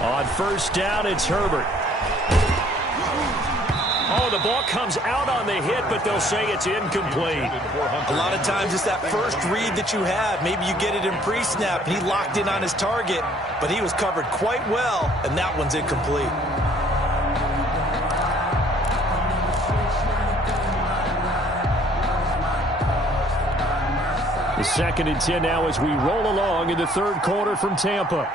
On first down, it's Herbert. Oh, the ball comes out on the hit, but they'll say it's incomplete. A lot of times it's that first read that you have. Maybe you get it in pre-snap, and he locked in on his target, but he was covered quite well, and that one's incomplete. The 2nd and 10 now as we roll along in the third quarter from Tampa.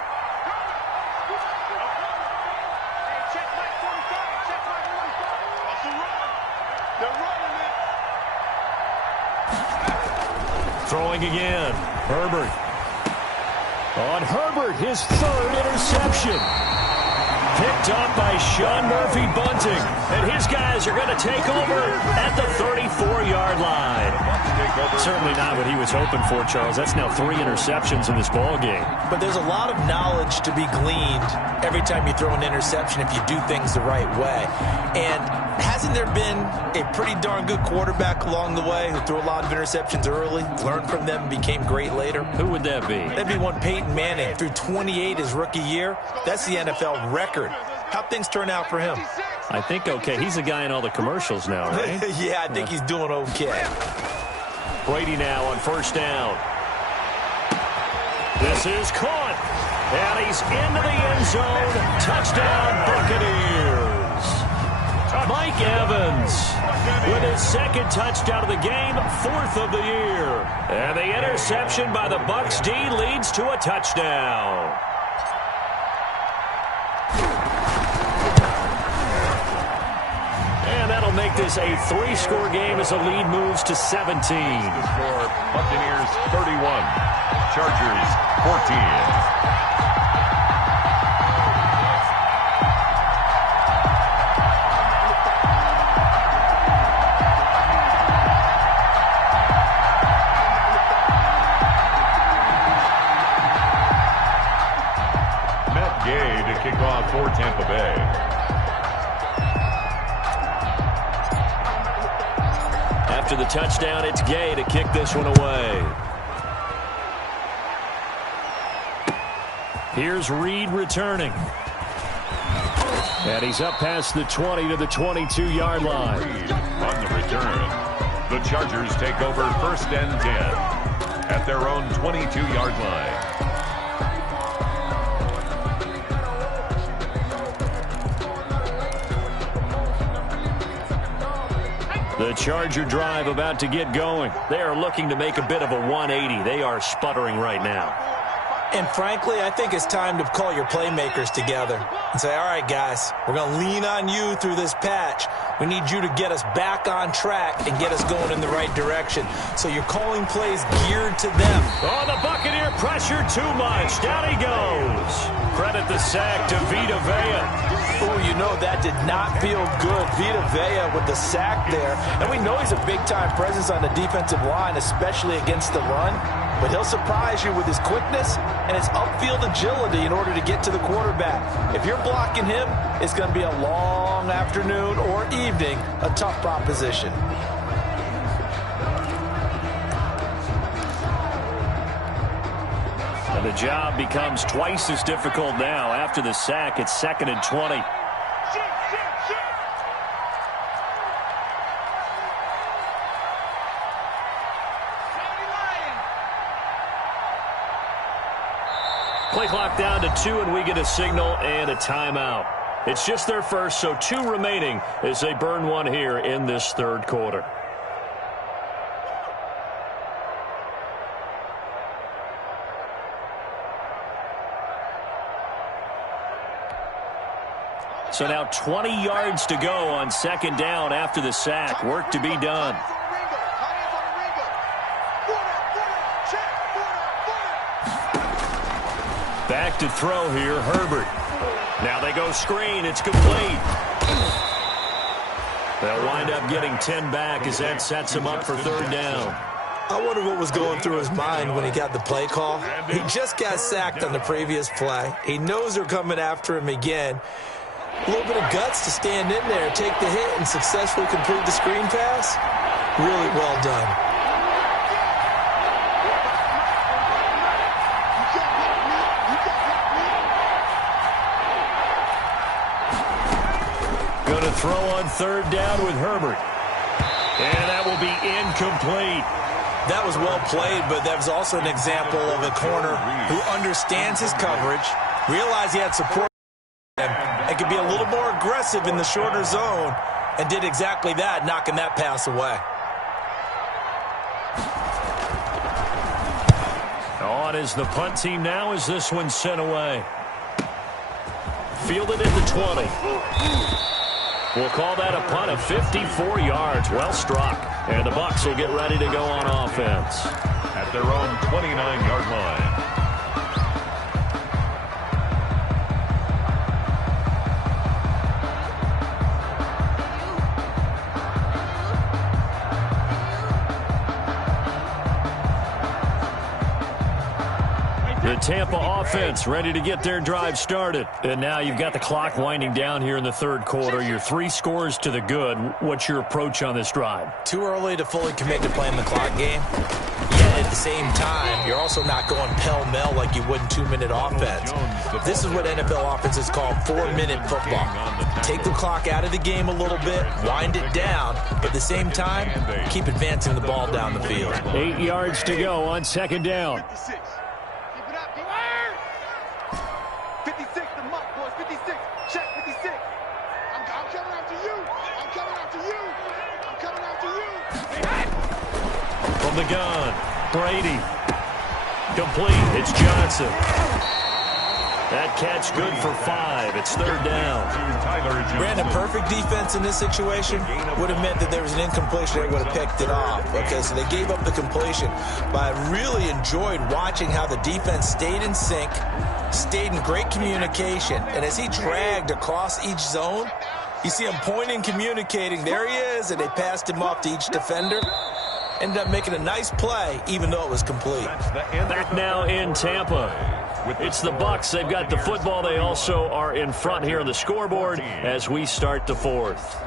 Throwing again. Herbert. On Herbert, his 3rd interception. Picked up by Sean Murphy-Bunting. And his guys are going to take over at the 34-yard line. Certainly not what he was hoping for, Charles. That's now 3 interceptions in this ball game. But there's a lot of knowledge to be gleaned every time you throw an interception if you do things the right way. And hasn't there been a pretty darn good quarterback along the way who threw a lot of interceptions early, learned from them, and became great later? Who would that be? That'd be one Peyton Manning. Threw 28 his rookie year. That's the NFL record. How'd things turn out for him? I think okay. He's a guy in all the commercials now, right? Yeah, I think he's doing okay. Brady now on 1st down. This is caught. And he's into the end zone. Touchdown, Buccaneers. Mike Evans with his 2nd touchdown of the game, 4th of the year. And the interception by the Bucs D leads to a touchdown. And that'll make this a 3-score game as the lead moves to 17. Score Buccaneers 31, Chargers 14. Kick off for Tampa Bay. After the touchdown, it's Gay to kick this one away. Here's Reed returning. And he's up past the 20 to the 22-yard line. Reed on the return. The Chargers take over 1st and 10 at their own 22-yard line. The Charger drive about to get going. They are looking to make a bit of a 180. They are sputtering right now. And frankly, I think it's time to call your playmakers together and say, all right, guys, we're going to lean on you through this patch. We need you to get us back on track and get us going in the right direction. So you're calling plays geared to them. Oh, the Buccaneer pressure too much. Down he goes. Credit the sack to Vita Vea. Oh, you know, that did not feel good. Vita Vea with the sack there. And we know he's a big-time presence on the defensive line, especially against the run. But he'll surprise you with his quickness and his upfield agility in order to get to the quarterback. If you're blocking him, it's going to be a long afternoon or evening, a tough proposition. And the job becomes twice as difficult now. After the sack, it's 2nd and 20. Play clock down to 2, and we get a signal and a timeout. It's just their first, so 2 remaining as they burn one here in this third quarter. So now 20 yards to go on 2nd down after the sack. Work to be done. Back to throw here, Herbert. Now they go screen. It's complete. They'll wind up getting 10 back as that sets them up for 3rd down. I wonder what was going through his mind when he got the play call. He just got sacked on the previous play. He knows they're coming after him again. A little bit of guts to stand in there, take the hit, and successfully complete the screen pass. Really well done. Go to throw on third down with Herbert. And that will be incomplete. That was well played, but that was also an example of a corner who understands his coverage, realized he had support, and could be a little more aggressive in the shorter zone, and did exactly that, knocking that pass away. On is the punt team now as this one's sent away. Fielded at the 20. We'll call that a punt of 54 yards. Well struck. And the Bucs will get ready to go on offense. At their own 29-yard line. The Tampa offense ready to get their drive started. And now you've got the clock winding down here in the third quarter. Your 3 scores to the good. What's your approach on this drive? Too early to fully commit to playing the clock game. Yet at the same time, you're also not going pell-mell like you would in 2-minute offense. This is what NFL offenses call 4-minute football. Take the clock out of the game a little bit, wind it down, but at the same time, keep advancing the ball down the field. 8 yards to go on second down. 56, the muck, boys. 56. Check 56. I'm coming after you. I'm coming after you. I'm coming after you. From the gun, Brady. Complete. It's Johnson. That catch good for 5. It's third down. Brandon, perfect defense in this situation would have meant that there was an incompletion. They would have picked it off. Okay, so they gave up the completion. But I really enjoyed watching how the defense stayed in sync, stayed in great communication. And as he dragged across each zone, you see him pointing, communicating. There he is, and they passed him off to each defender. Ended up making a nice play, even though it was complete. Back now in Tampa. It's the Bucs. They've got the football. They also are in front here on the scoreboard as we start the fourth.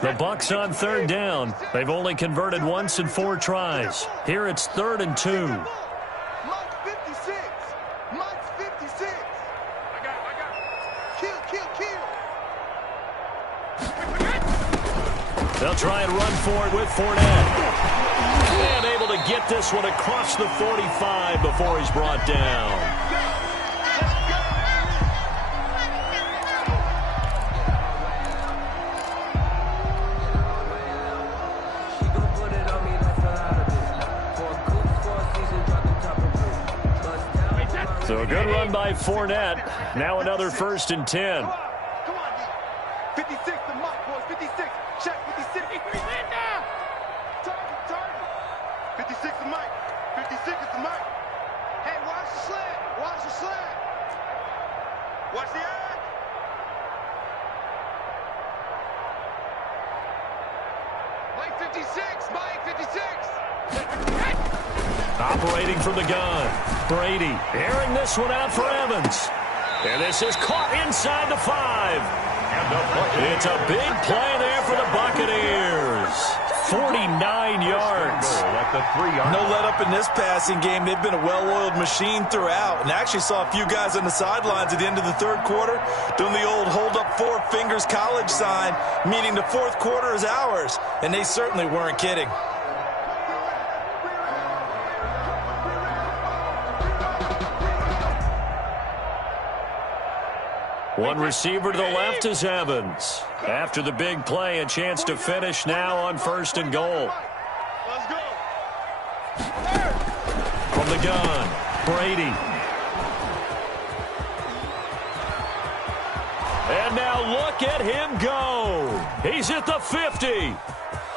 The Bucs on third down. They've only converted once in 4 tries. Here it's 3rd and 2. They'll try and run for it with Fournette. And able to get this one across the 45 before he's brought down. So a good run by Fournette. Now another 1st and 10. Come on, D. 56, the muck, boys. 56. Check 56. Target. 56 the mic. 56 is the mic. Hey, watch the slant. Watch the slant. Watch the edge. Mike 56. Mike 56. Operating from the gun. Brady airing this one out for Evans. And this is caught inside the 5. It's a big play there for the Buccaneers. 49 yards. No let up in this passing game. They've been a well-oiled machine throughout. And I actually saw a few guys on the sidelines at the end of the third quarter doing the old hold up 4 fingers college sign, meaning the fourth quarter is ours. And they certainly weren't kidding. One receiver to the left is Evans. After the big play, a chance to finish now on 1st and goal. Let's go. From the gun, Brady. And now look at him go. He's at the 50,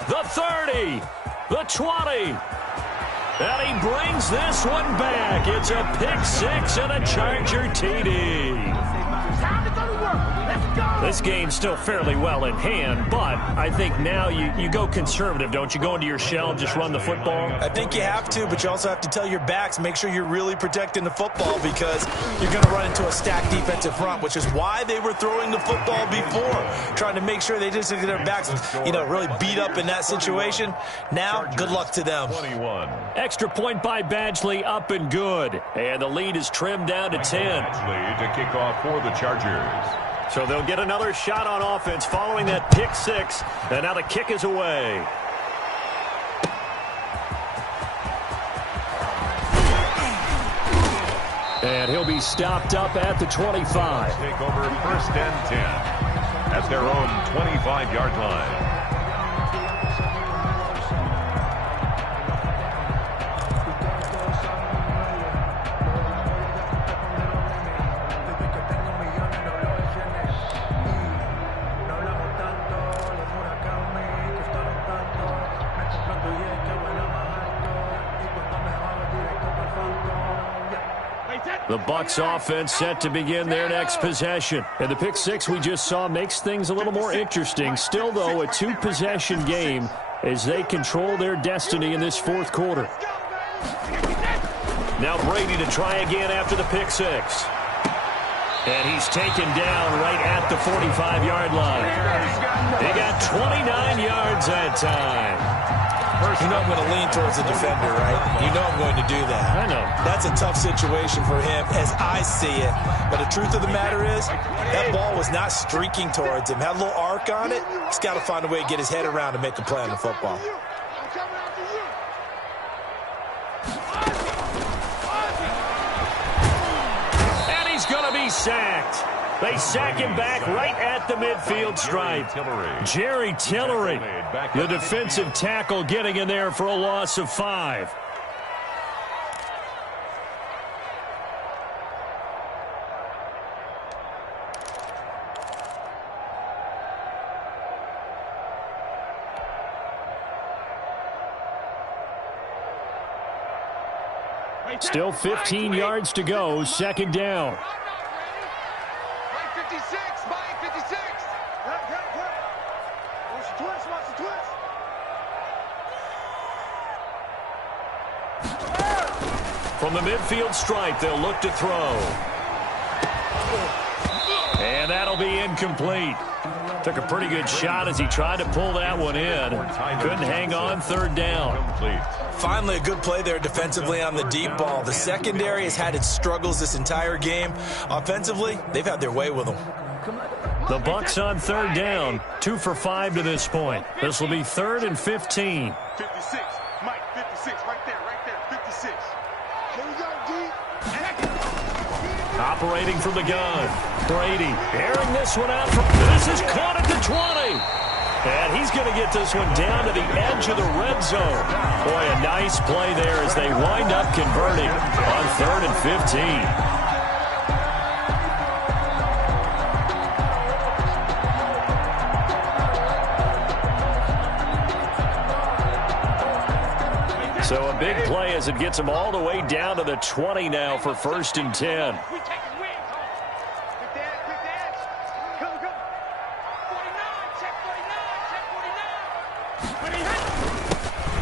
the 30, the 20. And he brings this one back. It's a pick 6 and a Charger TD. This game's still fairly well in hand, but I think now you go conservative, don't you? Go into your shell and just run the football? I think you have to, but you also have to tell your backs, make sure you're really protecting the football because you're going to run into a stacked defensive front, which is why they were throwing the football before, trying to make sure they just get their backs, really beat up in that situation. Now, good luck to them. 21. Extra point by Badgley, up and good. And the lead is trimmed down to 10. Badgley to kick off for the Chargers. So they'll get another shot on offense following that pick six. And now the kick is away. And he'll be stopped up at the 25. Take over 1st and 10 at their own 25-yard line. The Bucs offense set to begin their next possession. And the pick six we just saw makes things a little more interesting. Still, though, a two-possession game as they control their destiny in this fourth quarter. Now Brady to try again after the pick six. And he's taken down right at the 45-yard line. They got 29 yards that time. You know I'm going to lean towards the defender, right? You know I'm going to do that. I know. That's a tough situation for him as I see it. But the truth of the matter is, that ball was not streaking towards him. Had a little arc on it. He's got to find a way to get his head around and make a play on the football. And he's going to be sacked. They sack him back right at the midfield stripe. Jerry Tillery, the defensive tackle, getting in there for a loss of 5. Still 15 yards to go, second down. From the midfield stripe, they'll look to throw. And that'll be incomplete. Took a pretty good shot as he tried to pull that one in. Couldn't hang on, third down. Finally, a good play there defensively on the deep ball. The secondary has had its struggles this entire game. Offensively, they've had their way with them. The Bucs on third down, 2 for 5 to this point. This will be 3rd and 15. 56, Mike, 56, right there, 56. Here we go, D. Operating from the gun. Brady airing this one out. This is caught at the 20. And he's going to get this one down to the edge of the red zone. Boy, a nice play there as they wind up converting on 3rd and 15. So a big play as it gets them all the way down to the 20 now for 1st and 10.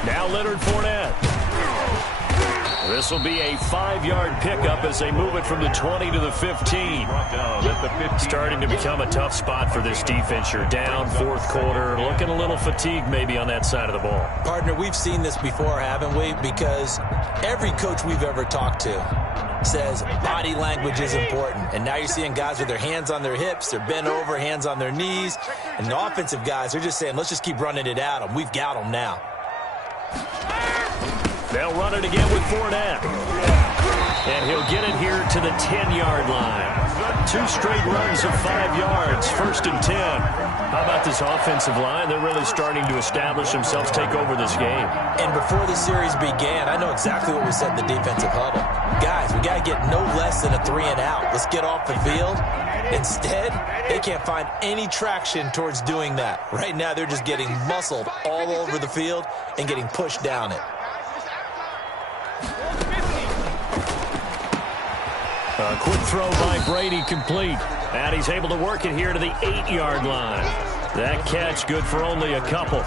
Now Leonard Fournette. This will be a 5-yard pickup as they move it from the 20 to the 15. Starting to become a tough spot for this defense. You're down fourth quarter, looking a little fatigued maybe on that side of the ball. Partner, we've seen this before, haven't we? Because every coach we've ever talked to says body language is important. And now you're seeing guys with their hands on their hips, they're bent over, hands on their knees. And the offensive guys, they're just saying, let's just keep running it at them. We've got them now. They'll run it again with Fournette. And he'll get it here to the 10-yard line. 2 straight runs of 5 yards, 1st and 10. How about this offensive line? They're really starting to establish themselves, take over this game. And before the series began, I know exactly what we said in the defensive huddle. Guys, we got to get no less than a 3 and out. Let's get off the field. Instead, they can't find any traction towards doing that. Right now, they're just getting muscled all over the field and getting pushed down it. A quick throw by Brady complete. And he's able to work it here to the 8-yard line. That catch good for only a couple.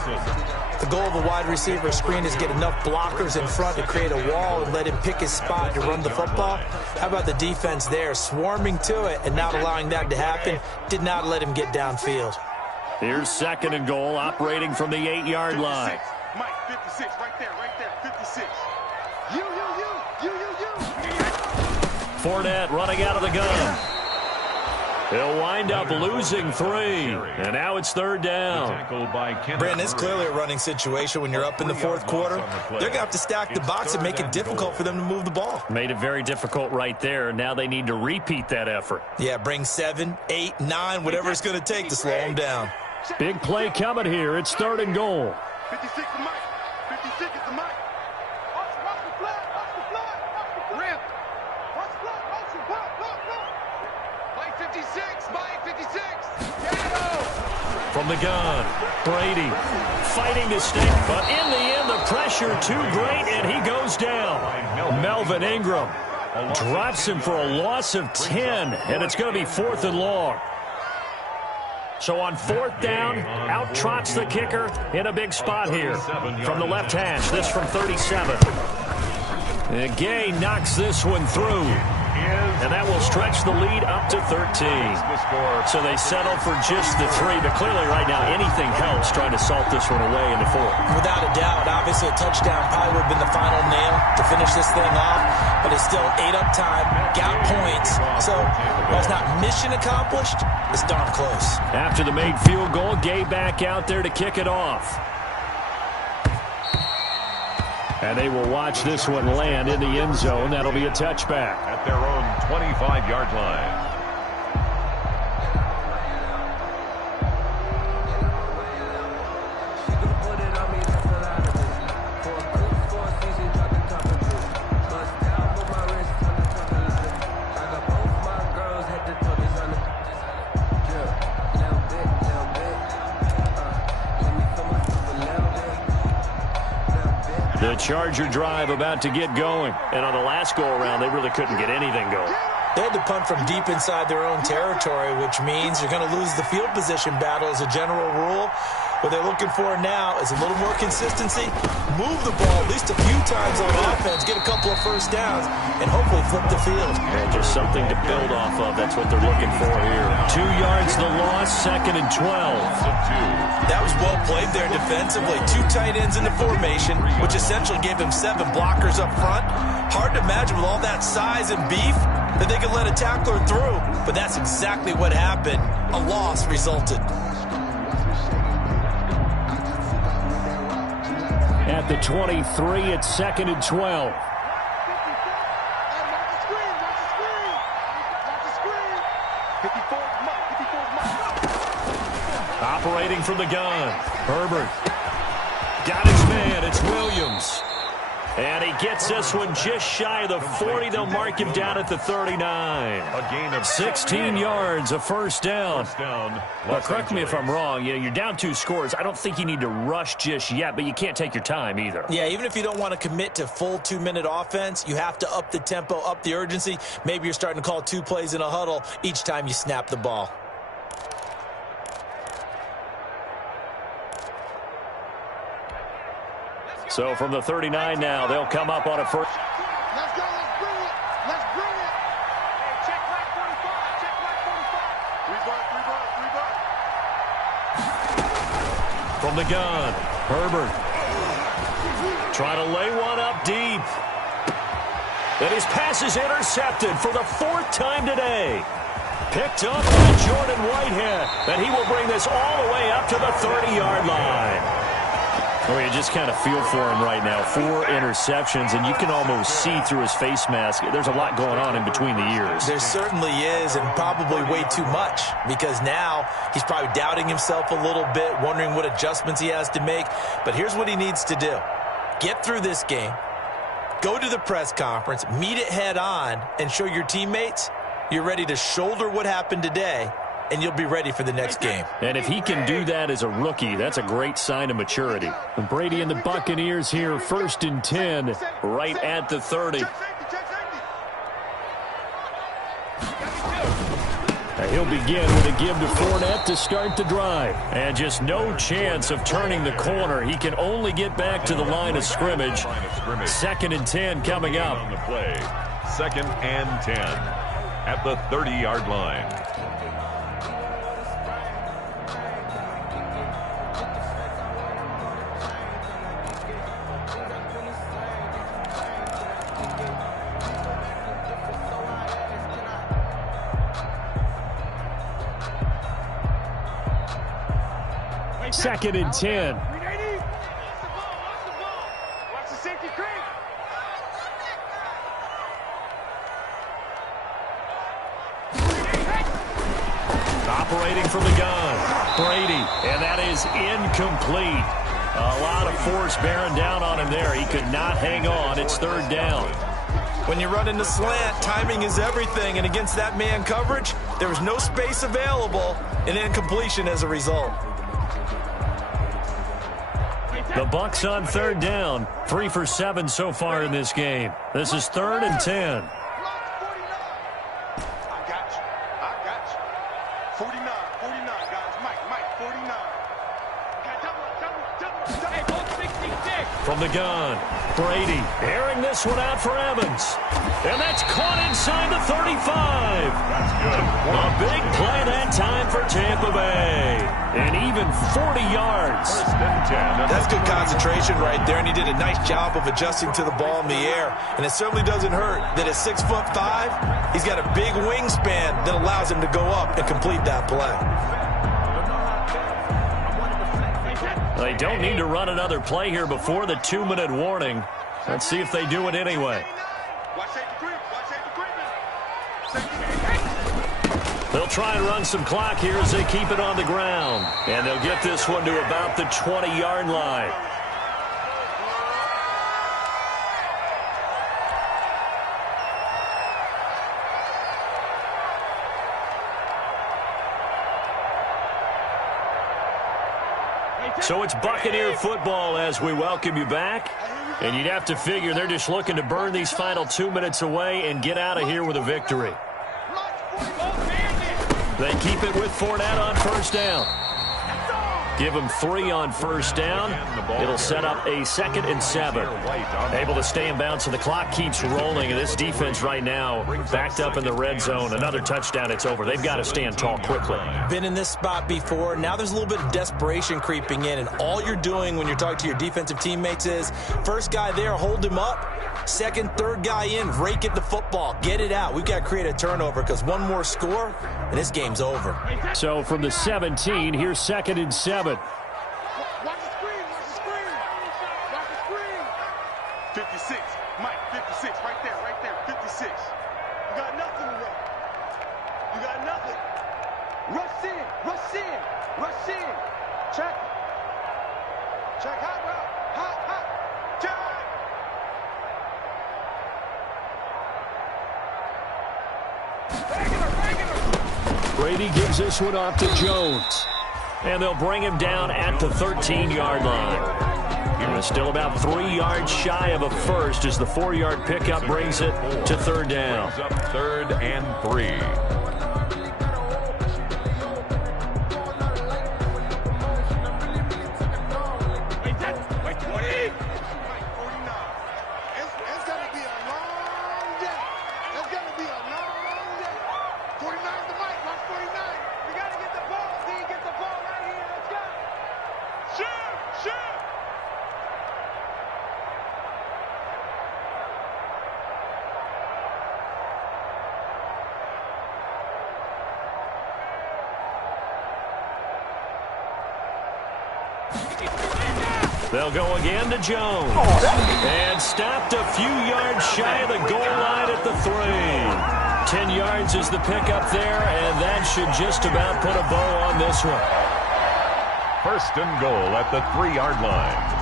The goal of a wide receiver screen is get enough blockers in front to create a wall and let him pick his spot to run the football. How about the defense there, swarming to it and not allowing that to happen? Did not let him get downfield. Here's 2nd and goal, operating from the 8-yard line. Mike, 56, right there, 56. You. Fournette running out of the gun. He'll wind up losing 3, and now it's 3rd down. Brandon, it's clearly a running situation when you're up in the 4th quarter. They're going to have to stack the box and make it difficult for them to move the ball. Made it very difficult right there. Now they need to repeat that effort. Yeah, bring 7, 8, 9, whatever it's going to take to slow them down. Big play coming here. It's 3rd and goal. 56 is Mike. 56 is the Mike. Watch the flag. Rip. Watch the flag. Look. Mike 56. Mike 56. From the gun, Brady fighting to stay. But in the end, the pressure too great, and he goes down. Melvin Ingram drops him for a loss of 10, and it's going to be 4th and long. So on 4th down, out trots the kicker in a big spot here. From the left hash, this from 37. And Gay knocks this one through. And that will stretch the lead up to 13. So they settle for just the 3. But clearly right now, anything helps trying to salt this one away in the 4th. Without a doubt, obviously a touchdown probably would have been the final nail to finish this thing off. But it's still 8 up time, got points. So while it's not mission accomplished, it's darn close. After the made field goal, Gay back out there to kick it off. And they will watch this one land in the end zone. That'll be a touchback. At their own 25-yard line. The Charger drive about to get going. And on the last go-around, they really couldn't get anything going. They had to punt from deep inside their own territory, which means you're going to lose the field position battle as a general rule. What they're looking for now is a little more consistency, move the ball at least a few times on offense, get a couple of first downs, and hopefully flip the field. And just something to build off of. That's what they're looking for here. 2 yards the loss, 2nd and 12. That was well played there defensively. 2 tight ends in the formation, which essentially gave them 7 blockers up front. Hard to imagine with all that size and beef that they could let a tackler through, but that's exactly what happened. A loss resulted. At the 23, it's 2nd and 12. Operating from the gun, Herbert got his man. It's Williams. And he gets this one just shy of the 40. They'll mark him down at the 39. A gain of 16 yards, a first down. Well, correct me if I'm wrong. You're down 2 scores. I don't think you need to rush just yet, but you can't take your time either. Yeah, even if you don't want to commit to full 2-minute offense, you have to up the tempo, up the urgency. Maybe you're starting to call 2 plays in a huddle each time you snap the ball. So from the 39 now, they'll come up on a first. Let's go. Let's bring it. Let's bring it. Hey, check right 45. Check right 45. Reverse. From the gun, Herbert trying to lay one up deep. And his pass is intercepted for the 4th time today. Picked up by Jordan Whitehead. And he will bring this all the way up to the 30-yard line. Oh, you just kind of feel for him right now. 4 interceptions, and you can almost see through his face mask. There's a lot going on in between the ears. There certainly is, and probably way too much, because now he's probably doubting himself a little bit, wondering what adjustments he has to make. But here's what he needs to do. Get through this game, go to the press conference, meet it head on, and show your teammates you're ready to shoulder what happened today, and you'll be ready for the next game. And if he can do that as a rookie, that's a great sign of maturity. And Brady and the Buccaneers here, 1st and 10, right at the 30. He'll begin with a give to Fournette to start the drive. And just no chance of turning the corner. He can only get back to the line of scrimmage. 2nd and 10 coming up. On the play, 2nd and 10 at the 30-yard line. Second and 10. Watch the safety creep. Operating from the gun, Brady, and that is incomplete. A lot of force bearing down on him there. He could not hang on. It's 3rd down. When you run into slant, timing is everything, and against that man coverage, there was no space available, and incompletion as a result. The Bucs on 3rd down. 3 for 7 so far in this game. This is 3rd and 10. I got you. 49, guys. Mike, 49. Got double. Hey, both 66. From the gun, Brady airing this one out for Evans. And that's caught inside the 35. That's good. A big play that time for Tampa Bay. And even 40 yards. 1st and 10. That's good concentration right there, and he did a nice job of adjusting to the ball in the air. And it certainly doesn't hurt that at 6'5", he's got a big wingspan that allows him to go up and complete that play. They don't need to run another play here before the 2-minute warning. Let's see if they do it anyway. Watch safety creep. They'll try and run some clock here as they keep it on the ground. And they'll get this one to about the 20-yard line. So it's Buccaneer football as we welcome you back. And you'd have to figure they're just looking to burn these final 2 minutes away and get out of here with a victory. They keep it with Fournette on 1st down. Give him 3 on 1st down. It'll set up a 2nd and 7. Able to stay in bounds, so the clock keeps rolling. And this defense right now backed up in the red zone. Another touchdown, it's over. They've got to stand tall quickly. Been in this spot before. Now there's a little bit of desperation creeping in, and all you're doing when you're talking to your defensive teammates is, first guy there, hold him up. 2nd, 3rd guy in, rake at the football. Get it out. We've got to create a turnover because one more score, and this game's over. So from the 17, here's 2nd and 7. Watch the screen. 56. Mike, 56. Right there. 56. You got nothing to run. You got nothing. Rush in. Check. Hot route. Hot. Check. Brady gives this one off to Jones. And they'll bring him down at the 13-yard line. Still about 3 yards shy of a first as the 4-yard pickup brings it to 3rd down. Brings up 3rd and 3. They'll go again to Jones. And stopped a few yards shy of the goal line at the 3. 10 yards is the pickup there, and that should just about put a bow on this one. 1st and goal at the 3-yard line.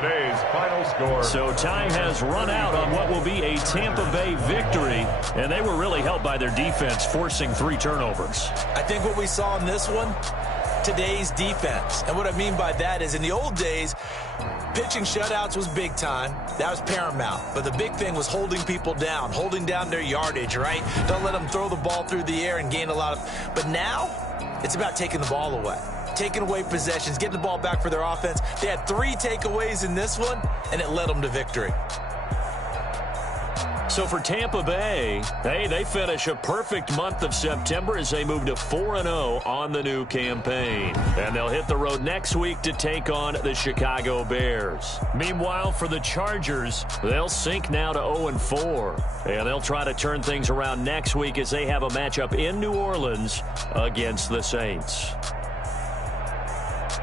today's final score. So time has run out on what will be a Tampa Bay victory, and they were really helped by their defense, forcing 3 turnovers. I think what we saw in this one, today's defense. And what I mean by that is in the old days, pitching shutouts was big time. That was paramount. But the big thing was holding people down, holding down their yardage, right? Don't let them throw the ball through the air and gain a lot of... But now, it's about taking the ball away. Taking away possessions, getting the ball back for their offense. They had 3 takeaways in this one, and it led them to victory. So for Tampa Bay, they finish a perfect month of September as they move to 4-0 on the new campaign. And they'll hit the road next week to take on the Chicago Bears. Meanwhile, for the Chargers, they'll sink now to 0-4. And they'll try to turn things around next week as they have a matchup in New Orleans against the Saints.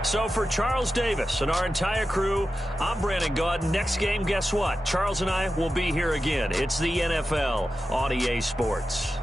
So for Charles Davis and our entire crew, I'm Brandon Gaudin. Next game, guess what? Charles and I will be here again. It's the NFL on EA Sports.